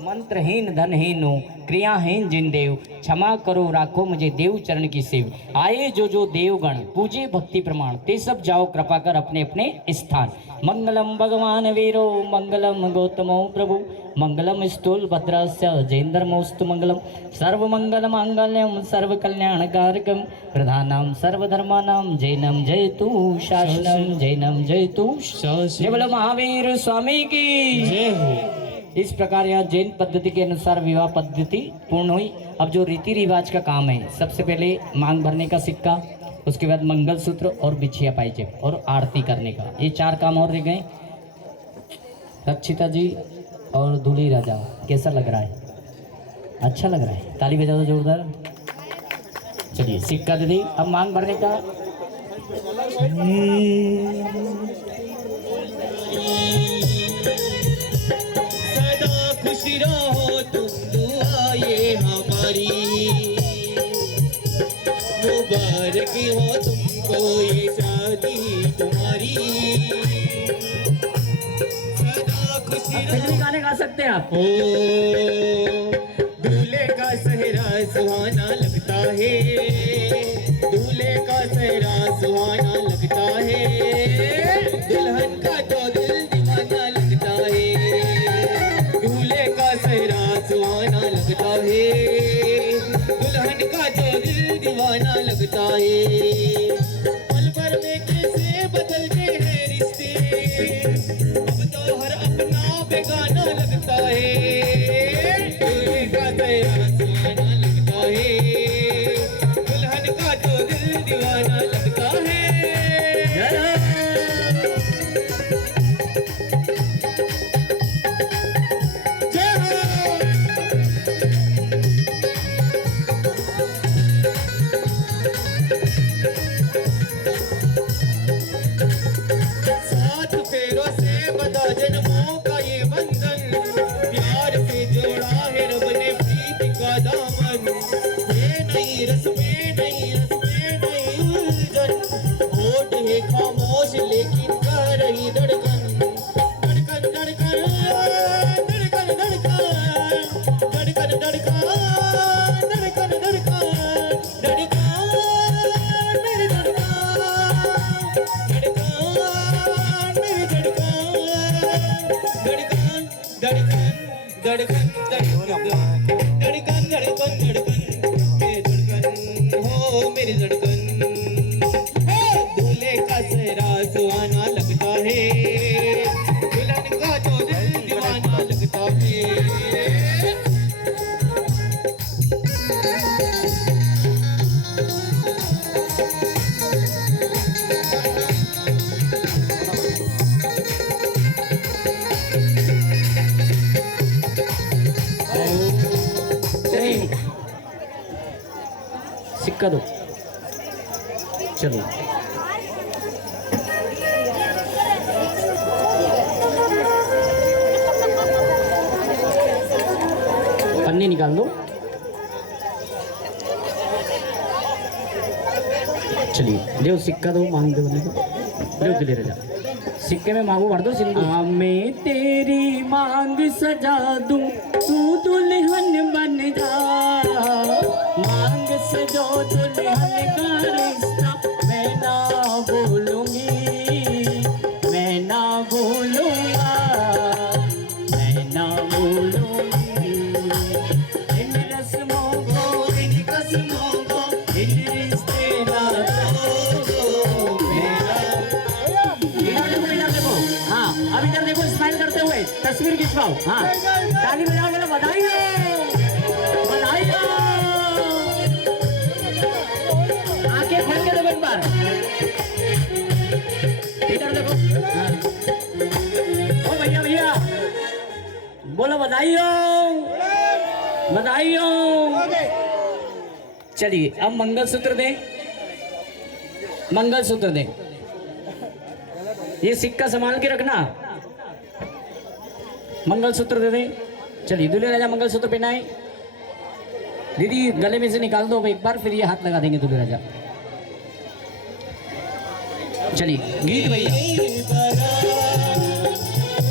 मंत्रहीन धनहीन हो, क्रियाहीन जिन देव, क्षमा करो राखो मुझे देव चरण की सेव। आए जो जो देवगण पूजे भक्ति प्रमाण, ते सब जाओ कृपा कर अपने अपने स्थान। मंगलम भगवान वीरो मंगलम गौतमो प्रभु, मंगलम स्थूल भद्रस्य जयेन्द्रमोस्तु मंगलम। सर्व मंगल मांगल्यम सर्व कल्याण कारकम, प्रधानम सर्वधर्मानाम जैनम जयतु शासनम जैनम जयतु शासनम। जय बोलो महावीर स्वामी की जय हो। इस प्रकार यहाँ जैन पद्धति के अनुसार विवाह पद्धति पूर्ण हुई। अब जो रीति रिवाज का काम है, सबसे पहले मांग भरने का सिक्का, उसके बाद मंगलसूत्र और बिछिया पायजेब और आरती करने का, ये 4 काम और रह गए। रक्षिता जी और दूल्ही राजा कैसा लग रहा है? अच्छा लग रहा है, ताली बजा दो जोरदार। चलिए सिक्का दे दी, अब मांग भरने का। खुशी रहो तुम दुआ ये हमारी, मुबारक हो तुमको ये शादी तुम्हारी। सदा खुशी रहो। गाने गा सकते हैं आप। ओ दूल्हे का सेहरा सुहाना लगता है, दूल्हे का सेहरा सुहाना लगता है, दुल्हन का तो दिल दीवाना लगता है। दूल्हे का सेहरा सुहाना लगता है, दुल्हन का तो दिल दीवाना लगता है। पल भर में कैसे बदलते हैं रिश्ते, अब तो हर अपना बेगाना लगता है। दूल्हे का सेहरा सुहाना लगता है, रस में नहीं उलझन, होठ है खामोश लेकिन कर रही धड़कन, धड़कन धड़कन धड़कन धड़कन धड़कन धड़कन धड़कन धड़कन धड़कन मेरी धड़कन, धड़कन मेरी धड़कन, धड़कन धड़कन धड़कन धड़कन धड़कन धड़कन हो मेरी धड़कन, दूल्हे का सेहरा सुहाना लगता है, दुल्हन का तो दिल दीवाना लगता है। सिक्का दो, चलो पन्नी निकाल दो। चलिए दो सिक्का दो, मांग दो बंदे को, दो दिले रजा, सिक्के में मांगो भर दो सिंदूर। मैं तेरी मांग सजा दूं, तू दुल्हन बन जा, मांग सजो दुल्हन का रिश्ता, मैं ना भूलूंगी, मैं ना भूलूंगा, मैं ना भूलूंगी इन रस्मों को, इन कसमों को, इन रिश्ते नातों को, मेरा देखो। हाँ अब इधर देखो, स्माइल करते हुए तस्वीर खिंचवाओ। हाँ ताली बजाओ, बोलो बधाई हो, बधाई हो। आंखें खोल के देखो एक बार, इधर देखो। हाँ। ओ भैया भैया बोलो बधाई हो, बधाई हो। चलिए अब मंगलसूत्र दें, मंगलसूत्र दें, ये सिक्का संभाल के रखना, मंगलसूत्र दे दें। चलिए दूल्हे राजा मंगलसूत्र पहनाए, दीदी गले में से निकाल दो एक बार, फिर ये हाथ लगा देंगे दूल्हे राजा। चलिए गीत भैया।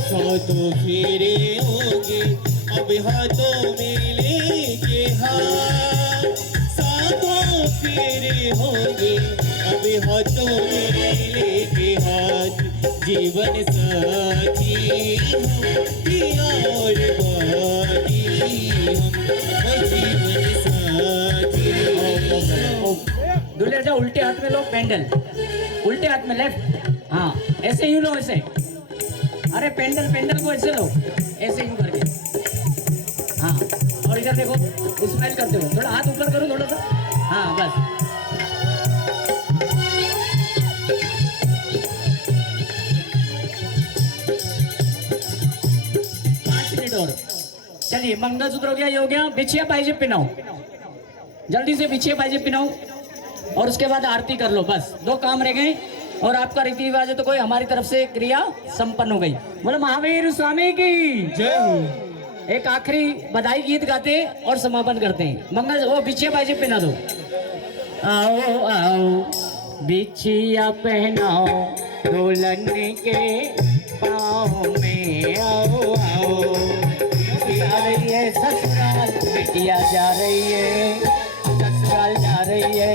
सातों फेरे होंगे अब हाथों में लेके हाथ, सातों फेरे होंगे अब हाथों में लेके हाथ, जीवन साथी हम पिया और बाकी हम जीवन साथी। दूल्हे राजा उल्टे हाथ में लो पेंडल, उल्टे हाथ में लेफ्ट, हाँ ऐसे यूं लो, ऐसे, अरे पेंडल पेंडल को ऐसे लो, ऐसे यूं करके। हाँ और इधर देखो, स्माइल करते हो, थोड़ा हाथ ऊपर करो थोड़ा सा, हाँ बस। 5 मिनट और। चलिए मंगलसूत्र हो गया, ये हो गया, बिछिया पायजेब पहनाओ, जल्दी से बिछिया पायजेब पहनाओ, और उसके बाद आरती कर लो, बस 2 काम रह गए, और आपका रीति रिवाज है तो कोई हमारी तरफ से क्रिया संपन्न हो गई। बोलो महावीर स्वामी की जय हो। एक आखिरी बधाई गीत गाते और समापन करते हैं। मंगल वो बिछिया पायजेब पहना दो, आओ आओ बिछिया पहनाओ दुल्हन के पाँव में, आओ आओ जा रही है ससुराल, बिटिया जा रही है ससुराल, जा रही है।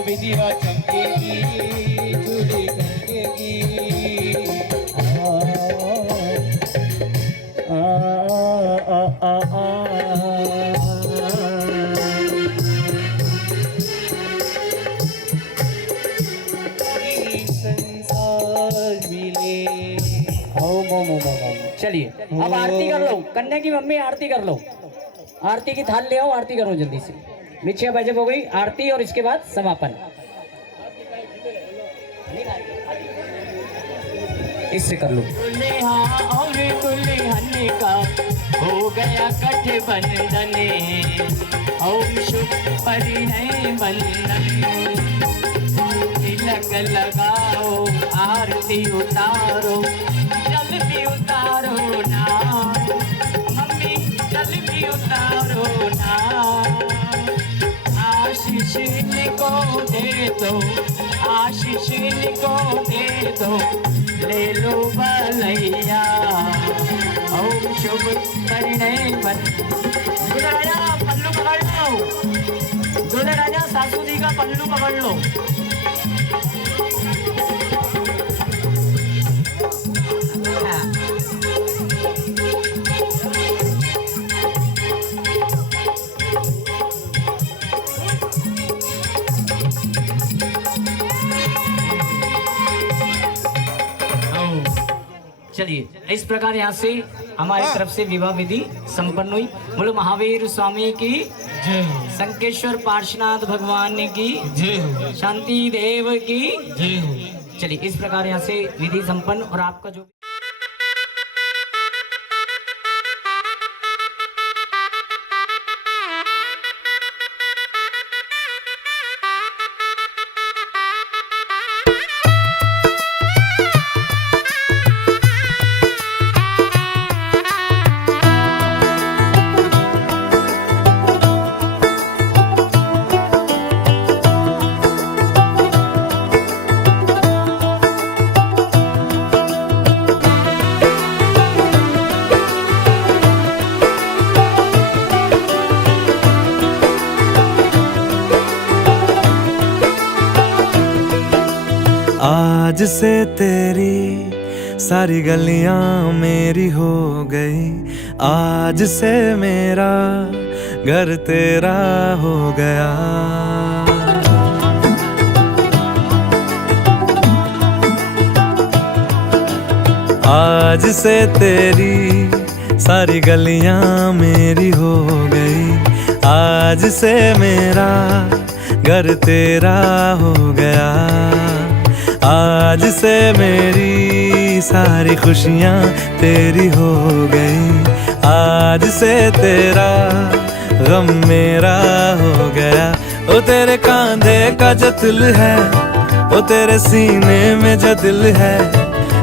विधिया चमकेगी, चूड़ी खनकेगी, संसार मिले। चलिए अब आरती कर लो, कन्या की मम्मी आरती कर लो, आरती की थाल ले आओ, आरती करो जल्दी से। बिछिया पायजेब हो गई, आरती और इसके बाद समापन। इससे कर लो। दुल्हा और दुल्हन का गया गठबंधन ओम शुभ परिणय बंधन तिलक लगाओ आरती उतारो जल भी उतारो ना मम्मी जल भी उतारो ना आशीष इनको दे दो आशीष इनको दे दो ले लो भलैया ओम शुभ परिणय दूल्हा राजा पल्लू पकड़ लो दूल्हा राजा सासू जी का पल्लू पकड़ लो चलिए इस प्रकार यहाँ से हमारी तरफ से विवाह विधि संपन्न हुई। बोलो महावीर स्वामी की जय हो संकेश्वर पार्श्वनाथ भगवान की जय हो शांति देव की। जय हो। चलिए इस प्रकार यहाँ से विधि संपन्न और आपका जो आज से तेरी सारी गलियां मेरी हो गई, आज से मेरा घर तेरा हो गया। आज से तेरी सारी गलियां मेरी हो गई, आज से मेरा घर तेरा हो गया। आज से मेरी सारी खुशियाँ तेरी हो गई, आज से तेरा गम मेरा हो गया। ओ तेरे कांधे का जो दिल है, ओ तेरे सीने में जो दिल है,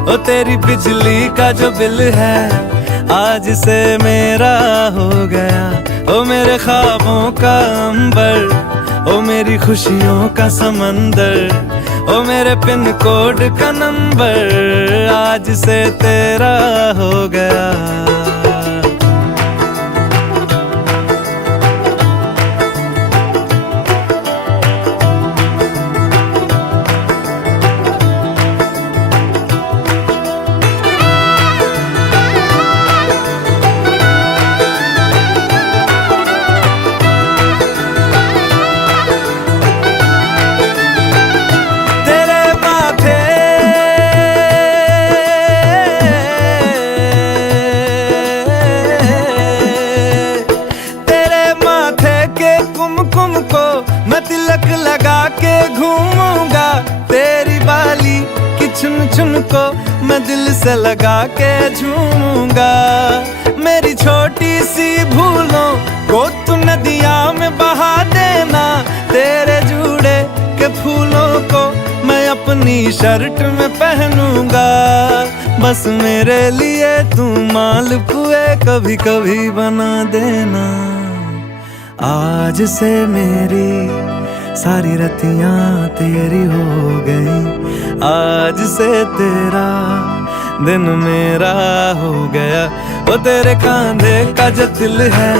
ओ तेरी बिजली का जो बिल है, आज से मेरा हो गया। ओ मेरे ख्वाबों का अंबर, ओ मेरी खुशियों का समंदर, ओ मेरे पिन कोड का नंबर, आज से तेरा हो गया। लगा के घूमूंगा तेरी बाली की चुन चुन को मैं दिल से लगा के झूमूंगा। मेरी छोटी सी भूलों को तू नदिया में बहा देना, तेरे जूड़े के फूलों को मैं अपनी शर्ट में पहनूंगा। बस मेरे लिए तू मालपुए कभी कभी बना देना। आज से मेरी सारी रतियां तेरी हो गई, आज से तेरा दिन मेरा हो गया। ओ तेरे कांधे का जो दिल है,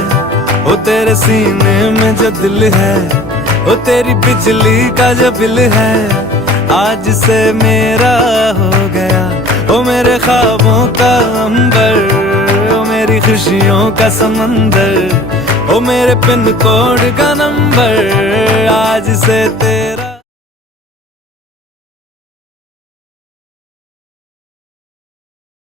ओ तेरे सीने में जो दिल है, ओ तेरी बिजली का जो बिल है, आज से मेरा हो गया। ओ मेरे ख्वाबों का अंबर, ओ मेरी खुशियों का समंदर, ओ मेरे पिन कोड का नंबर, आज से तेरा